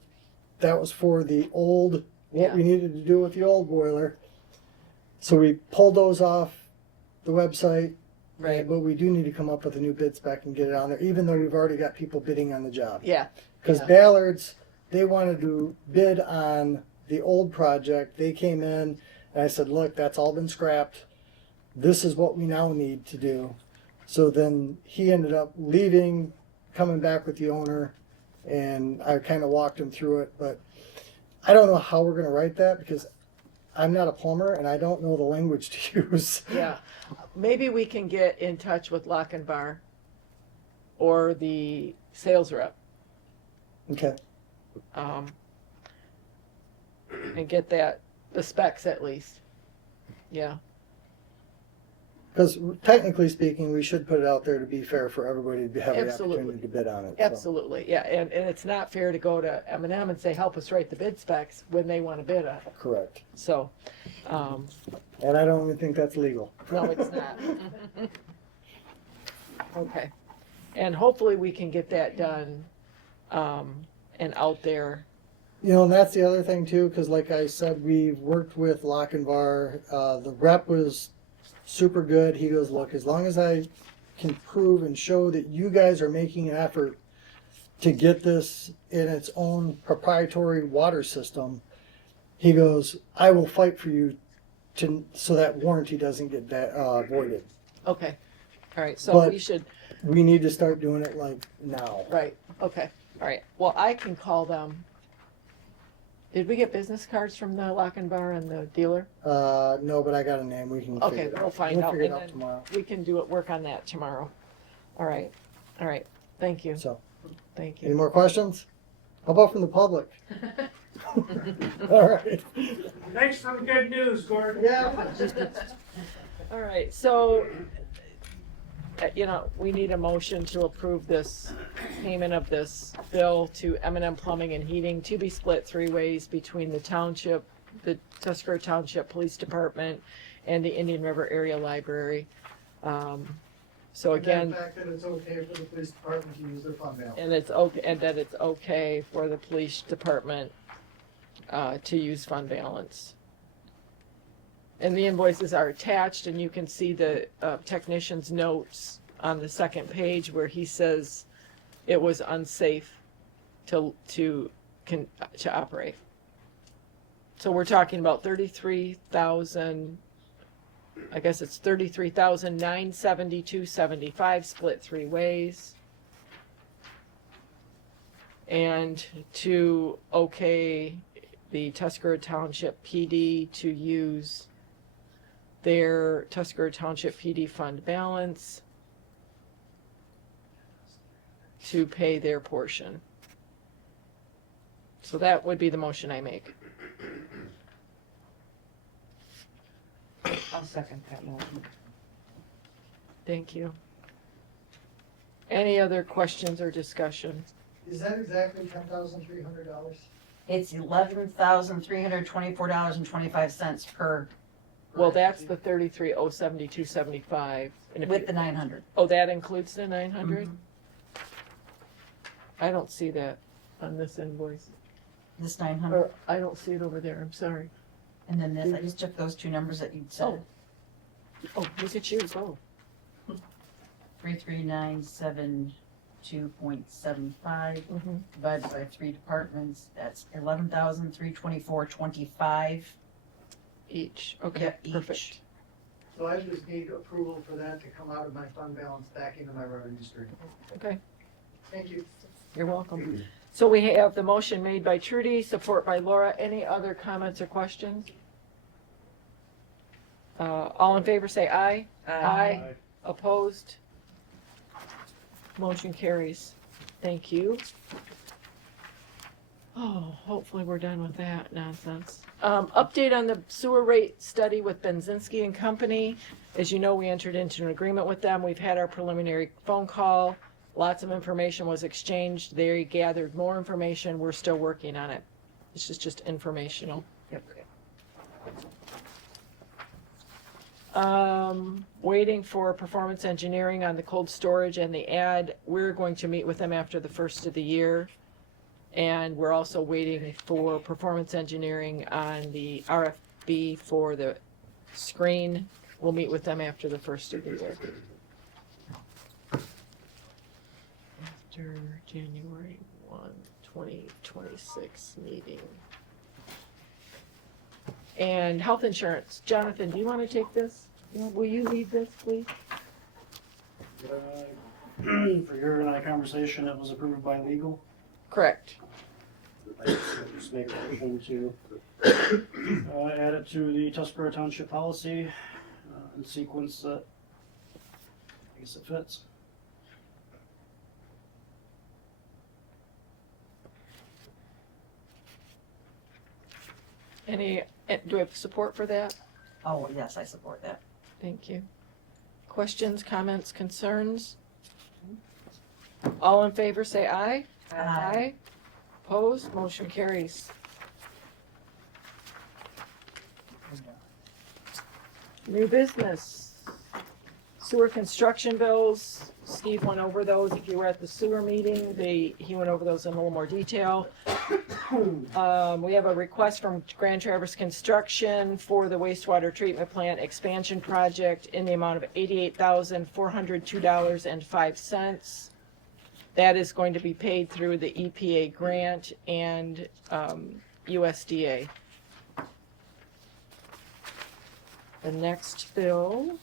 that was for the old, what we needed to do with the old boiler. So we pulled those off the website. Right. But we do need to come up with a new bid spec and get it on there, even though we've already got people bidding on the job. Yeah. Because Yeah. Ballard's, they wanted to bid on the old project. They came in and I said, look, that's all been scrapped. This is what we now need to do. So then he ended up leaving, coming back with the owner, and I kind of walked him through it. But I don't know how we're going to write that because I'm not a plumber and I don't know the language to use. Yeah. Maybe we can get in touch with Lochinvar or the sales rep, Okay. and get the specs at least. Yeah. Because technically speaking, we should put it out there to be fair for everybody to have the Absolutely. opportunity to bid on it. so. Absolutely, yeah, and it's not fair to go to M&M and say, help us write the bid specs when they want to bid on it. Correct. So, And I don't even think that's legal. no, it's not. Okay, and hopefully we can get that done, and out there. You know, and that's the other thing too, because like I said, we've worked with Lochinvar. The rep was super good. He goes, look, as long as I can prove and show that you guys are making an effort to get this in its own proprietary water system, he goes, I will fight for you so that warranty doesn't get voided. Okay, all right, so But- we should, We need to start doing it like now. right, okay, all right, well, I can call them. Did we get business cards from the Lochinvar and the dealer? No, but I got a name. We can Okay, figure it out. we'll find We'll out, figure it and out then tomorrow. we can work on that tomorrow. All right, thank you, So, thank any you. more questions? How about from the public? All right. Thanks for the good news, Gordon. Yeah. All right, so, we need a motion to approve this payment of this bill to M&M Plumbing and Heating to be split 3 ways between the township, the Tuscarora Township Police Department, and the Indian River Area Library. So again, The fact that it's okay for the police department to use their fund balance. and it's okay, and that it's okay for the police department to use fund balance. And the invoices are attached, and you can see the technician's notes on the second page where he says it was unsafe to operate. So we're talking about 33,000. I guess it's 33,972.75 split 3 ways. And to okay the Tuscarora Township PD to use their Tuscarora Township PD fund balance to pay their portion. So that would be the motion I make. I'll second that motion. Thank you. Any other questions or discussion? Is that exactly $10,300? It's $11,324.25 per, Well, that's the 33,072.75. And if with you- the 900. Oh, that includes the 900? I don't see that on this invoice. This 900, Or, I don't see it over there, I'm sorry. and then this, I just took those two numbers that you said, Oh, look at you, oh. 33972.75, Mhm. divided by 3 departments, that's 11,324.25. Each, okay, Yep, each. perfect. So I just need approval for that to come out of my fund balance back into my revenue stream. Okay, Thank you. you're welcome. So we have the motion made by Trudy, support by Laura. Any other comments or questions? All in favor say aye. Aye. Opposed? Motion carries. Thank you. Oh, hopefully we're done with that nonsense. Update on the sewer rate study with Benzinski and Company. As you know, we entered into an agreement with them. We've had our preliminary phone call. Lots of information was exchanged. They gathered more information. We're still working on it. This is just informational. Yep. Waiting for performance engineering on the cold storage and the ad. We're going to meet with them after the first of the year. And we're also waiting for performance engineering on the RFB for the screen. We'll meet with them after the first of the year. After January 1, 2026 meeting. And health insurance. Jonathan, do you want to take this? Will you lead this, please? For your and I conversation, it was approved by legal. Correct. I just make a motion to add it to the Tuscarora Township policy in sequence that I guess it fits. Do we have support for that? Oh, yes, I support that. Thank you. Questions, comments, concerns? All in favor say aye. Aye. Opposed, motion carries. New business. Sewer construction bills. Steve went over those. If you were at the sewer meeting, he went over those in a little more detail. We have a request from Grand Traverse Construction for the wastewater treatment plant expansion project in the amount of $88,402.05. That is going to be paid through the EPA grant and USDA. The next bill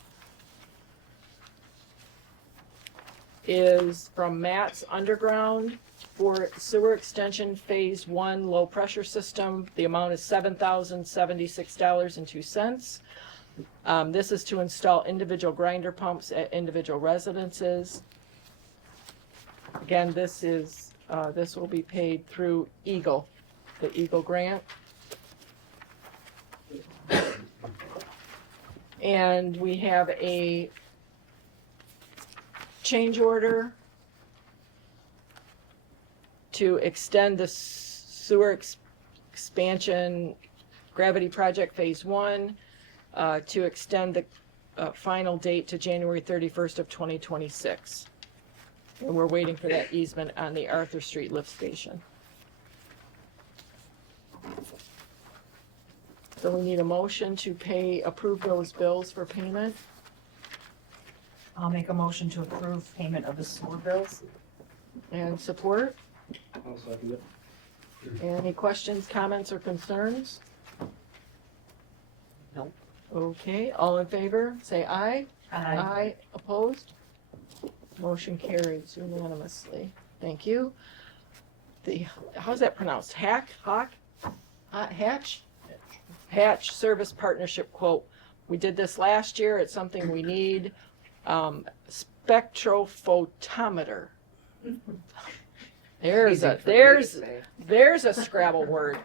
is from Matt's Underground for sewer extension phase 1 low pressure system. The amount is $7,076.02. This is to install individual grinder pumps at individual residences. Again, this will be paid through Eagle, the Eagle grant. And we have a change order to extend the sewer expansion gravity project phase 1 to extend the final date to January 31st of 2026. And we're waiting for that easement on the Arthur Street lift station. So we need a motion to approve those bills for payment. I'll make a motion to approve payment of the sewer bills. And support. I'll second it. Any questions, comments, or concerns? Nope. Okay, all in favor, say aye. Aye. Opposed? Motion carries unanimously. Thank you. How's that pronounced? HACH Service Partnership quote. We did this last year. It's something we need. Spectrophotometer. There's a Scrabble word.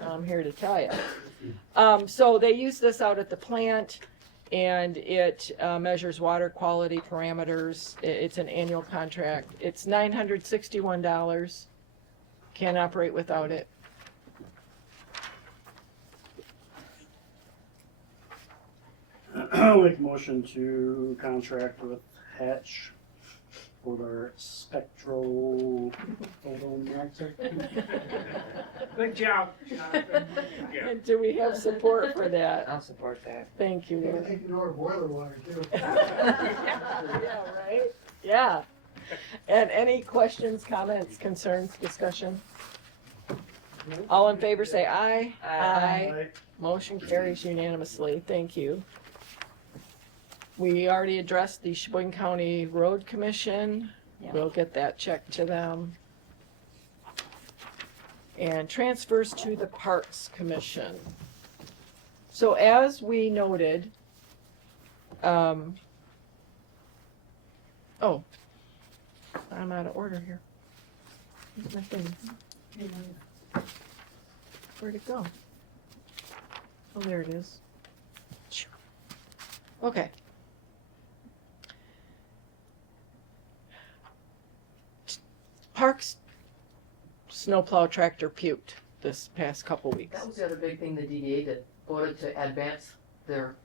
I'm here to tell you. So they use this out at the plant, and it measures water quality parameters. It's an annual contract. It's $961. Can't operate without it. I'll make a motion to contract with Hatch for their spectrophotometer. Good job, Jonathan. And do we have support for that? I'll support that. Thank you. I think you order boiler water too. Yeah, right? Yeah. And any questions, comments, concerns, discussion? All in favor say aye. Aye. Motion carries unanimously. Thank you. We already addressed the Sheboygan County Road Commission. Yeah. We'll get that checked to them. And transfers to the Parks Commission. So as we noted, oh, I'm out of order here. Where's my thing? Where'd it go? Oh, there it is. Okay. Parks snowplow tractor puked this past couple weeks. That was the other big thing the DDA did, voted to advance their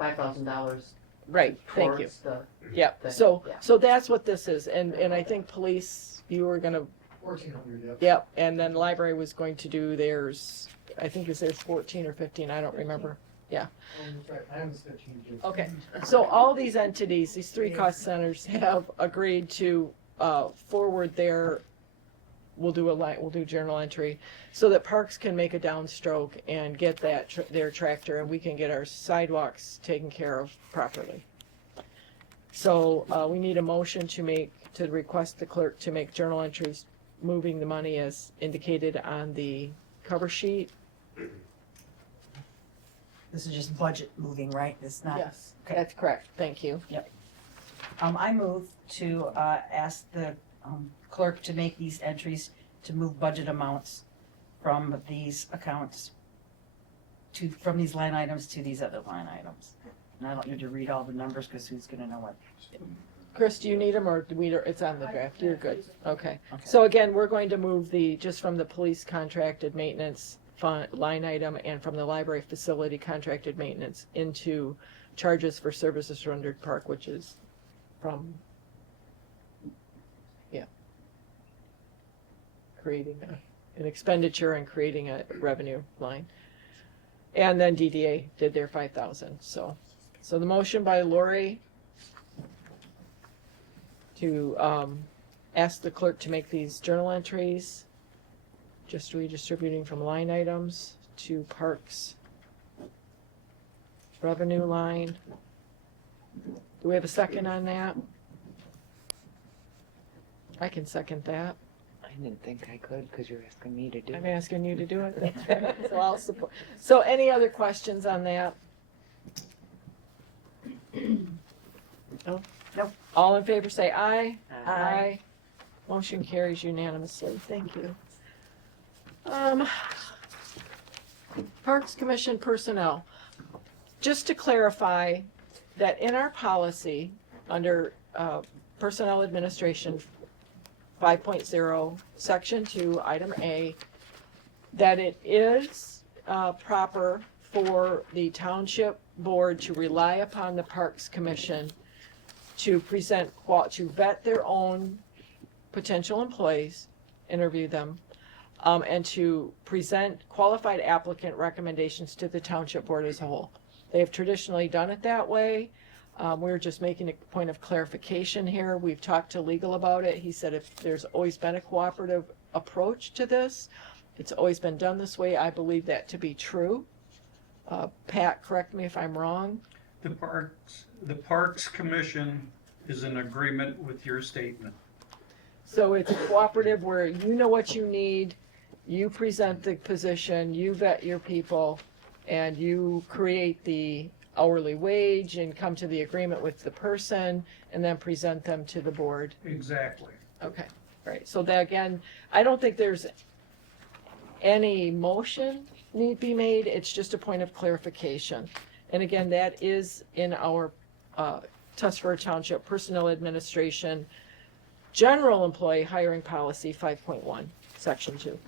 $5,000 Right, thank you. towards the. Yep, thing. so, Yeah. so that's what this is, and I think police, you were gonna, 1,400, yep. yep, and then library was going to do theirs, I think it's theirs 14 or 15, I don't remember. Oh, that's right, I was 15 too. Okay, so all these entities, these three cost centers have agreed to, forward their, we'll do journal entry, so that parks can make a downstroke and get that, their tractor, and we can get our sidewalks taken care of properly. So, we need a motion to request the clerk to make journal entries, moving the money as indicated on the cover sheet. This is just budget moving, right? It's not. Yes, Okay. that's correct, thank you. I move to ask the clerk to make these entries to move budget amounts from these accounts from these line items to these other line items. And I don't need to read all the numbers because who's gonna know what? Chris, do you need them, or do we, it's on the draft, you're good, okay. Okay. So again, we're going to move just from the police contracted maintenance fund, line item, and from the library facility contracted maintenance into charges for services rendered park, which is from, creating an expenditure and creating a revenue line. And then DDA did their 5,000, so the motion by Lori to ask the clerk to make these journal entries, just redistributing from line items to parks revenue line. Do we have a second on that? I can second that. I didn't think I could, because you're asking me to do I'm it. asking you to do it. That's right. So I'll support. So any other questions on that? No? Nope. All in favor say aye. Aye. Motion carries unanimously. Thank you. Parks Commission personnel. Just to clarify that in our policy, under Personnel Administration 5.0, Section 2, Item A, that it is proper for the township board to rely upon the Parks Commission to to vet their own potential employees, interview them, and to present qualified applicant recommendations to the township board as a whole. They have traditionally done it that way. We're just making a point of clarification here. We've talked to legal about it. He said if there's always been a cooperative approach to this, it's always been done this way. I believe that to be true. Pat, correct me if I'm wrong. The Parks Commission is in agreement with your statement. So it's a cooperative where you know what you need, you present the position, you vet your people, and you create the hourly wage and come to the agreement with the person and then present them to the board. Exactly. Okay, right. So that again, I don't think there's any motion need be made. It's just a point of clarification. And again, that is in our Tuscarora Township Personnel Administration General Employee Hiring Policy 5.1, Section 2.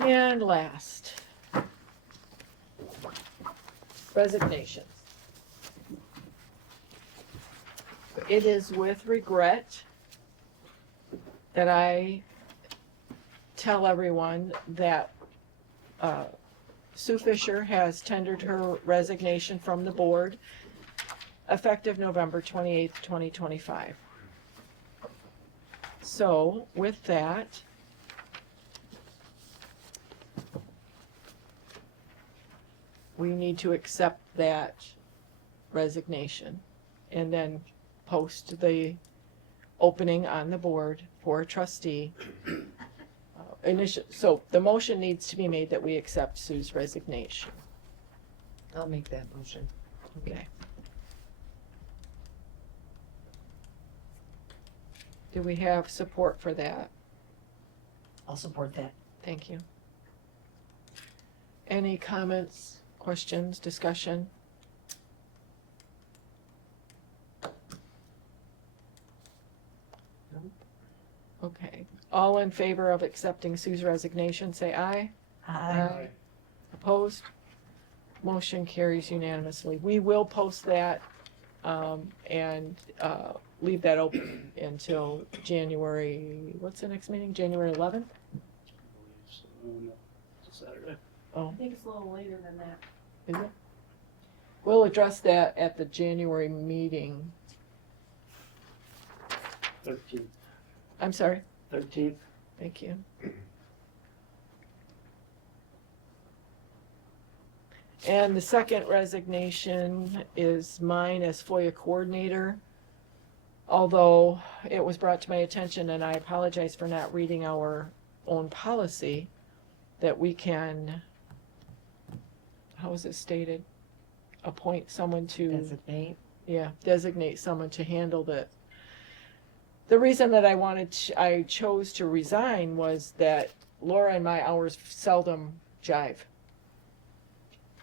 And last, resignations. It is with regret that I tell everyone that Sue Fisher has tendered her resignation from the board effective November 28th, 2025. So with that, we need to accept that resignation and then post the opening on the board for a trustee. So the motion needs to be made that we accept Sue's resignation. I'll make that motion. Okay. Do we have support for that? I'll support that. Thank you. Any comments, questions, discussion? Okay. All in favor of accepting Sue's resignation, say aye. Aye. Opposed? Motion carries unanimously. We will post that, and, leave that open until January, what's the next meeting? January 11th? So, no, it's a Saturday. Oh, I think it's a little later than that. is it? We'll address that at the January meeting. 13th. I'm sorry. 13th. Thank you. And the second resignation is mine as FOIA coordinator. Although it was brought to my attention, and I apologize for not reading our own policy, that we can, how is it stated? Appoint someone to. Designate. Yeah, designate someone to handle that. The reason that I chose to resign was that Laura and my hours seldom jive.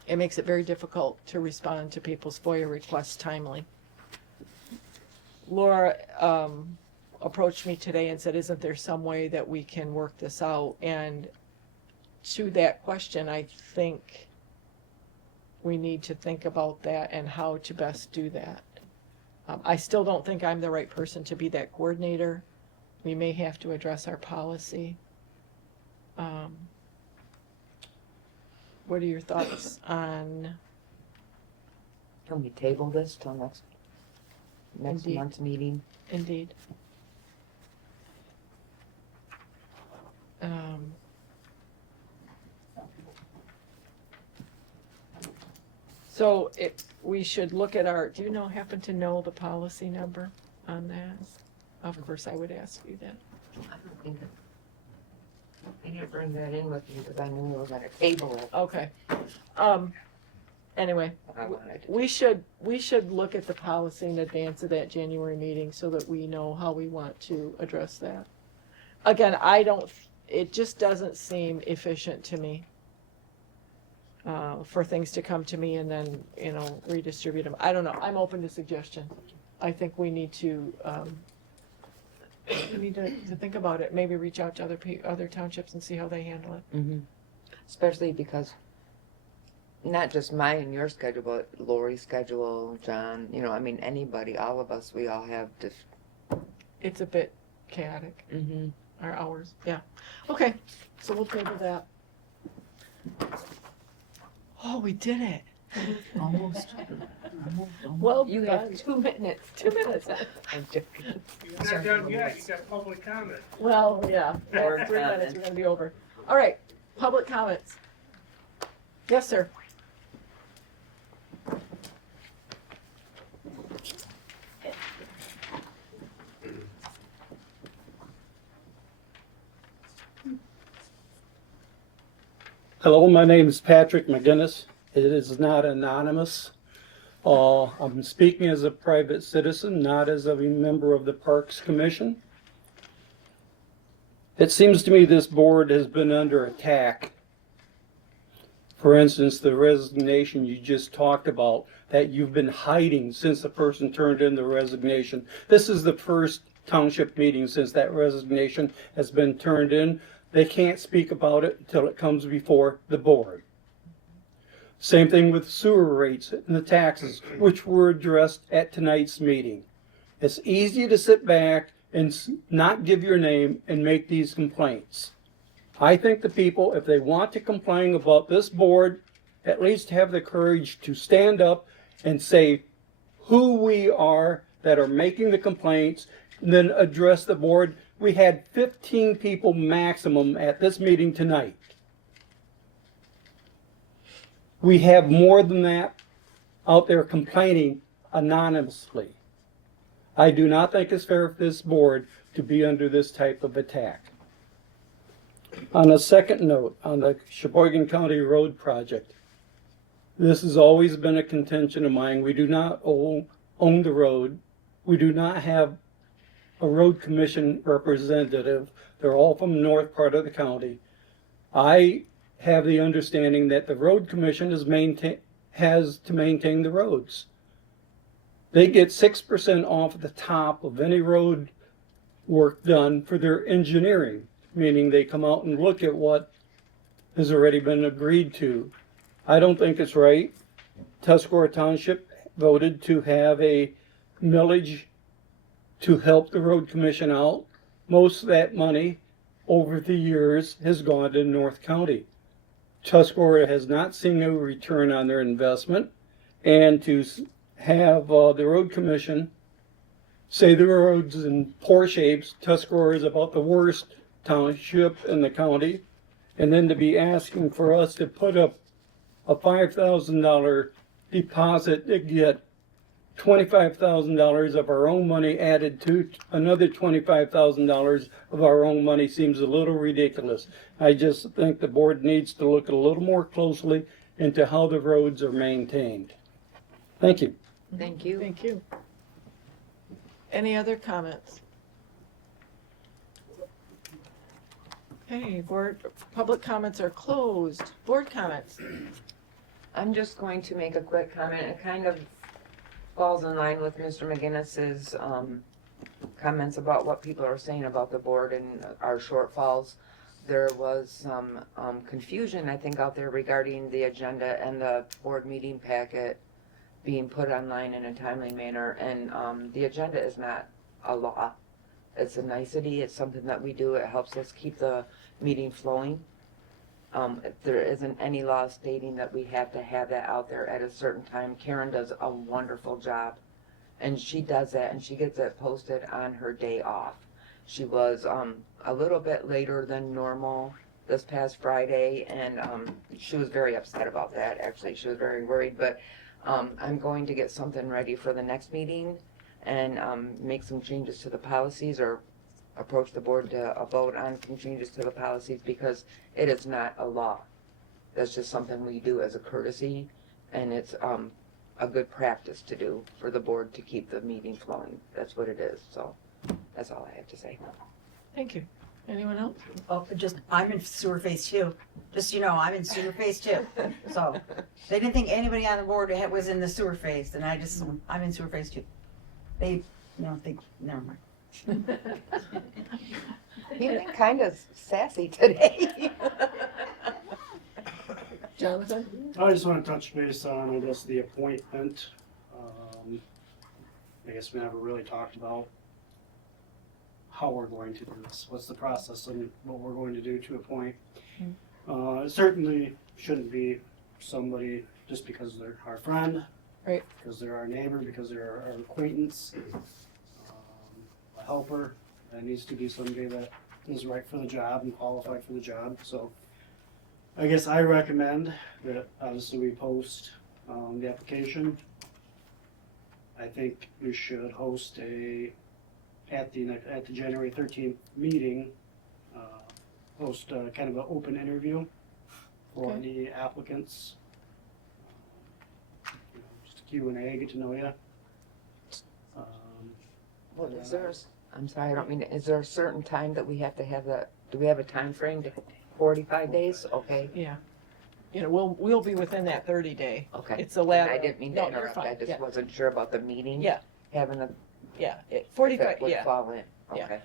It makes it very difficult to respond to people's FOIA requests timely. Laura approached me today and said, isn't there some way that we can work this out? And to that question, I think we need to think about that and how to best do that. I still don't think I'm the right person to be that coordinator. We may have to address our policy. What are your thoughts on? Can we table this till next Indeed. month's meeting? Indeed. So we should look at do you happen to know the policy number on that? Of course, I would ask you that. I don't think I didn't bring that in with me because I knew we were gonna table it. Okay. Anyway, I wanted to- we should look at the policy in advance of that January meeting so that we know how we want to address that. Again, it just doesn't seem efficient to me for things to come to me and then, redistribute them. I don't know. I'm open to suggestion. I think we need to think about it. Maybe reach out to other townships and see how they handle it. Mhm. Especially because not just my and your schedule, but Lori's schedule, John, anybody, all of us, we all have just. It's a bit chaotic, Mm-hmm. our hours. Yeah. Okay, so we'll table that. Oh, we did it. Almost. Well, You have 2 minutes. 2 minutes. I'm joking. You're not done yet, you got public comment. Well, yeah, Or 3 minutes, comments. we're gonna be over. All right, public comments. Yes, sir. Hello, my name is Patrick McGinnis. It is not anonymous. I'm speaking as a private citizen, not as a member of the Parks Commission. It seems to me this board has been under attack. For instance, the resignation you just talked about that you've been hiding since the person turned in the resignation. This is the first township meeting since that resignation has been turned in. They can't speak about it until it comes before the board. Same thing with sewer rates and the taxes, which were addressed at tonight's meeting. It's easy to sit back and not give your name and make these complaints. I think the people, if they want to complain about this board, at least have the courage to stand up and say who we are that are making the complaints, and then address the board. We had 15 people maximum at this meeting tonight. We have more than that out there complaining anonymously. I do not think it's fair for this board to be under this type of attack. On a second note, on the Sheboygan County Road project, this has always been a contention of mine. We do not own the road. We do not have a road commission representative. They're all from the north part of the county. I have the understanding that the road commission has to maintain the roads. They get 6% off the top of any road work done for their engineering, meaning they come out and look at what has already been agreed to. I don't think it's right. Tuscarora Township voted to have a millage to help the road commission out. Most of that money over the years has gone to North County. Tuscarora has not seen a return on their investment, and to have the road commission say the road's in poor shapes, Tuscarora is about the worst township in the county, and then to be asking for us to put up a $5,000 deposit to get $25,000 of our own money added to another $25,000 of our own money seems a little ridiculous. I just think the board needs to look a little more closely into how the roads are maintained. Thank you. Thank you. Thank you. Any other comments? Okay, public comments are closed. Board comments. I'm just going to make a quick comment. It kind of falls in line with Mr. McGinnis's comments about what people are saying about the board and our shortfalls. There was some confusion, I think, out there regarding the agenda and the board meeting packet being put online in a timely manner. And the agenda is not a law. It's a nicety. It's something that we do. It helps us keep the meeting flowing. There isn't any law stating that we have to have that out there at a certain time. Karen does a wonderful job, and she does that, and she gets it posted on her day off. She was a little bit later than normal this past Friday, and she was very upset about that. Actually, she was very worried, but I'm going to get something ready for the next meeting and make some changes to the policies, or approach the board to a vote on some changes to the policies, because it is not a law. That's just something we do as a courtesy, and it's a good practice to do for the board to keep the meeting flowing. That's what it is. So that's all I have to say. Thank you. Anyone else? Oh, I'm in sewer phase two. Just, you know, I'm in sewer phase two. So they didn't think anybody on the board was in the sewer phase, and I'm in sewer phase two. They, never mind. You've been kind of sassy today. Jonathan? I just want to touch base on, I guess, the appointment. I guess we never really talked about how we're going to do this. What's the process and what we're going to do to appoint. It certainly shouldn't be somebody just because they're our friend. Right. Because they're our neighbor, because they're our acquaintance, a helper. It needs to be somebody that is right for the job and qualified for the job. So I guess I recommend that obviously we post the application. I think we should host at the January 13th meeting, host kind of an open interview for the applicants. Just a Q&A, get to know you. Well, I'm sorry, I don't mean to, is there a certain time that we have to have that? Do we have a time frame to 45 days? Okay. Yeah. You know, we'll be within that 30-day. Okay. It's a ladder. I didn't mean to No, you're interrupt. fine. I just Yeah. wasn't sure about the meeting. Yeah. Having a, Yeah, 45, that would yeah. fall in. Yeah. Okay.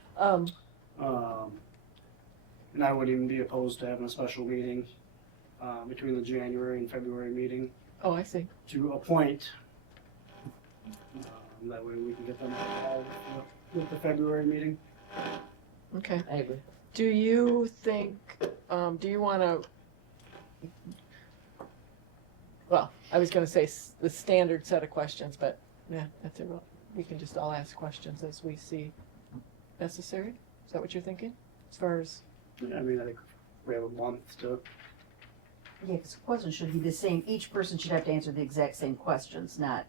And I wouldn't even be opposed to having a special meeting between the January and February meeting Oh, I see. to appoint. That way we can get them involved with the February meeting. Okay. I agree. Do you think, do you want to, well, I was going to say the standard set of questions, but yeah, that's it. We can just all ask questions as we see necessary. Is that what you're thinking? As far as, I mean, I think we have a month to. Yeah, because the question should be the same. Each person should have to answer the exact same questions, not.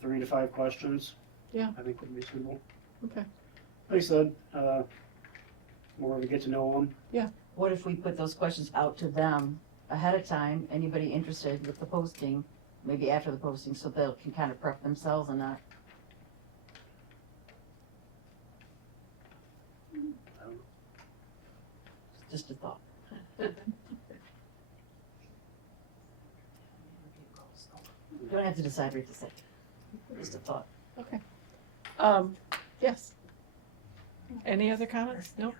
3 to 5 questions. Yeah. I think would be suitable. okay. Like I said, more of a get to know them. What if we put those questions out to them ahead of time? Anybody interested with the posting, maybe after the posting, so they can kind of prep themselves and not. Just a thought. You don't have to decide right to say. Just a thought. Okay. Yes. Any other comments? No?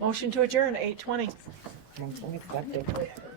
Motion to adjourn, 8:20. Motion accepted.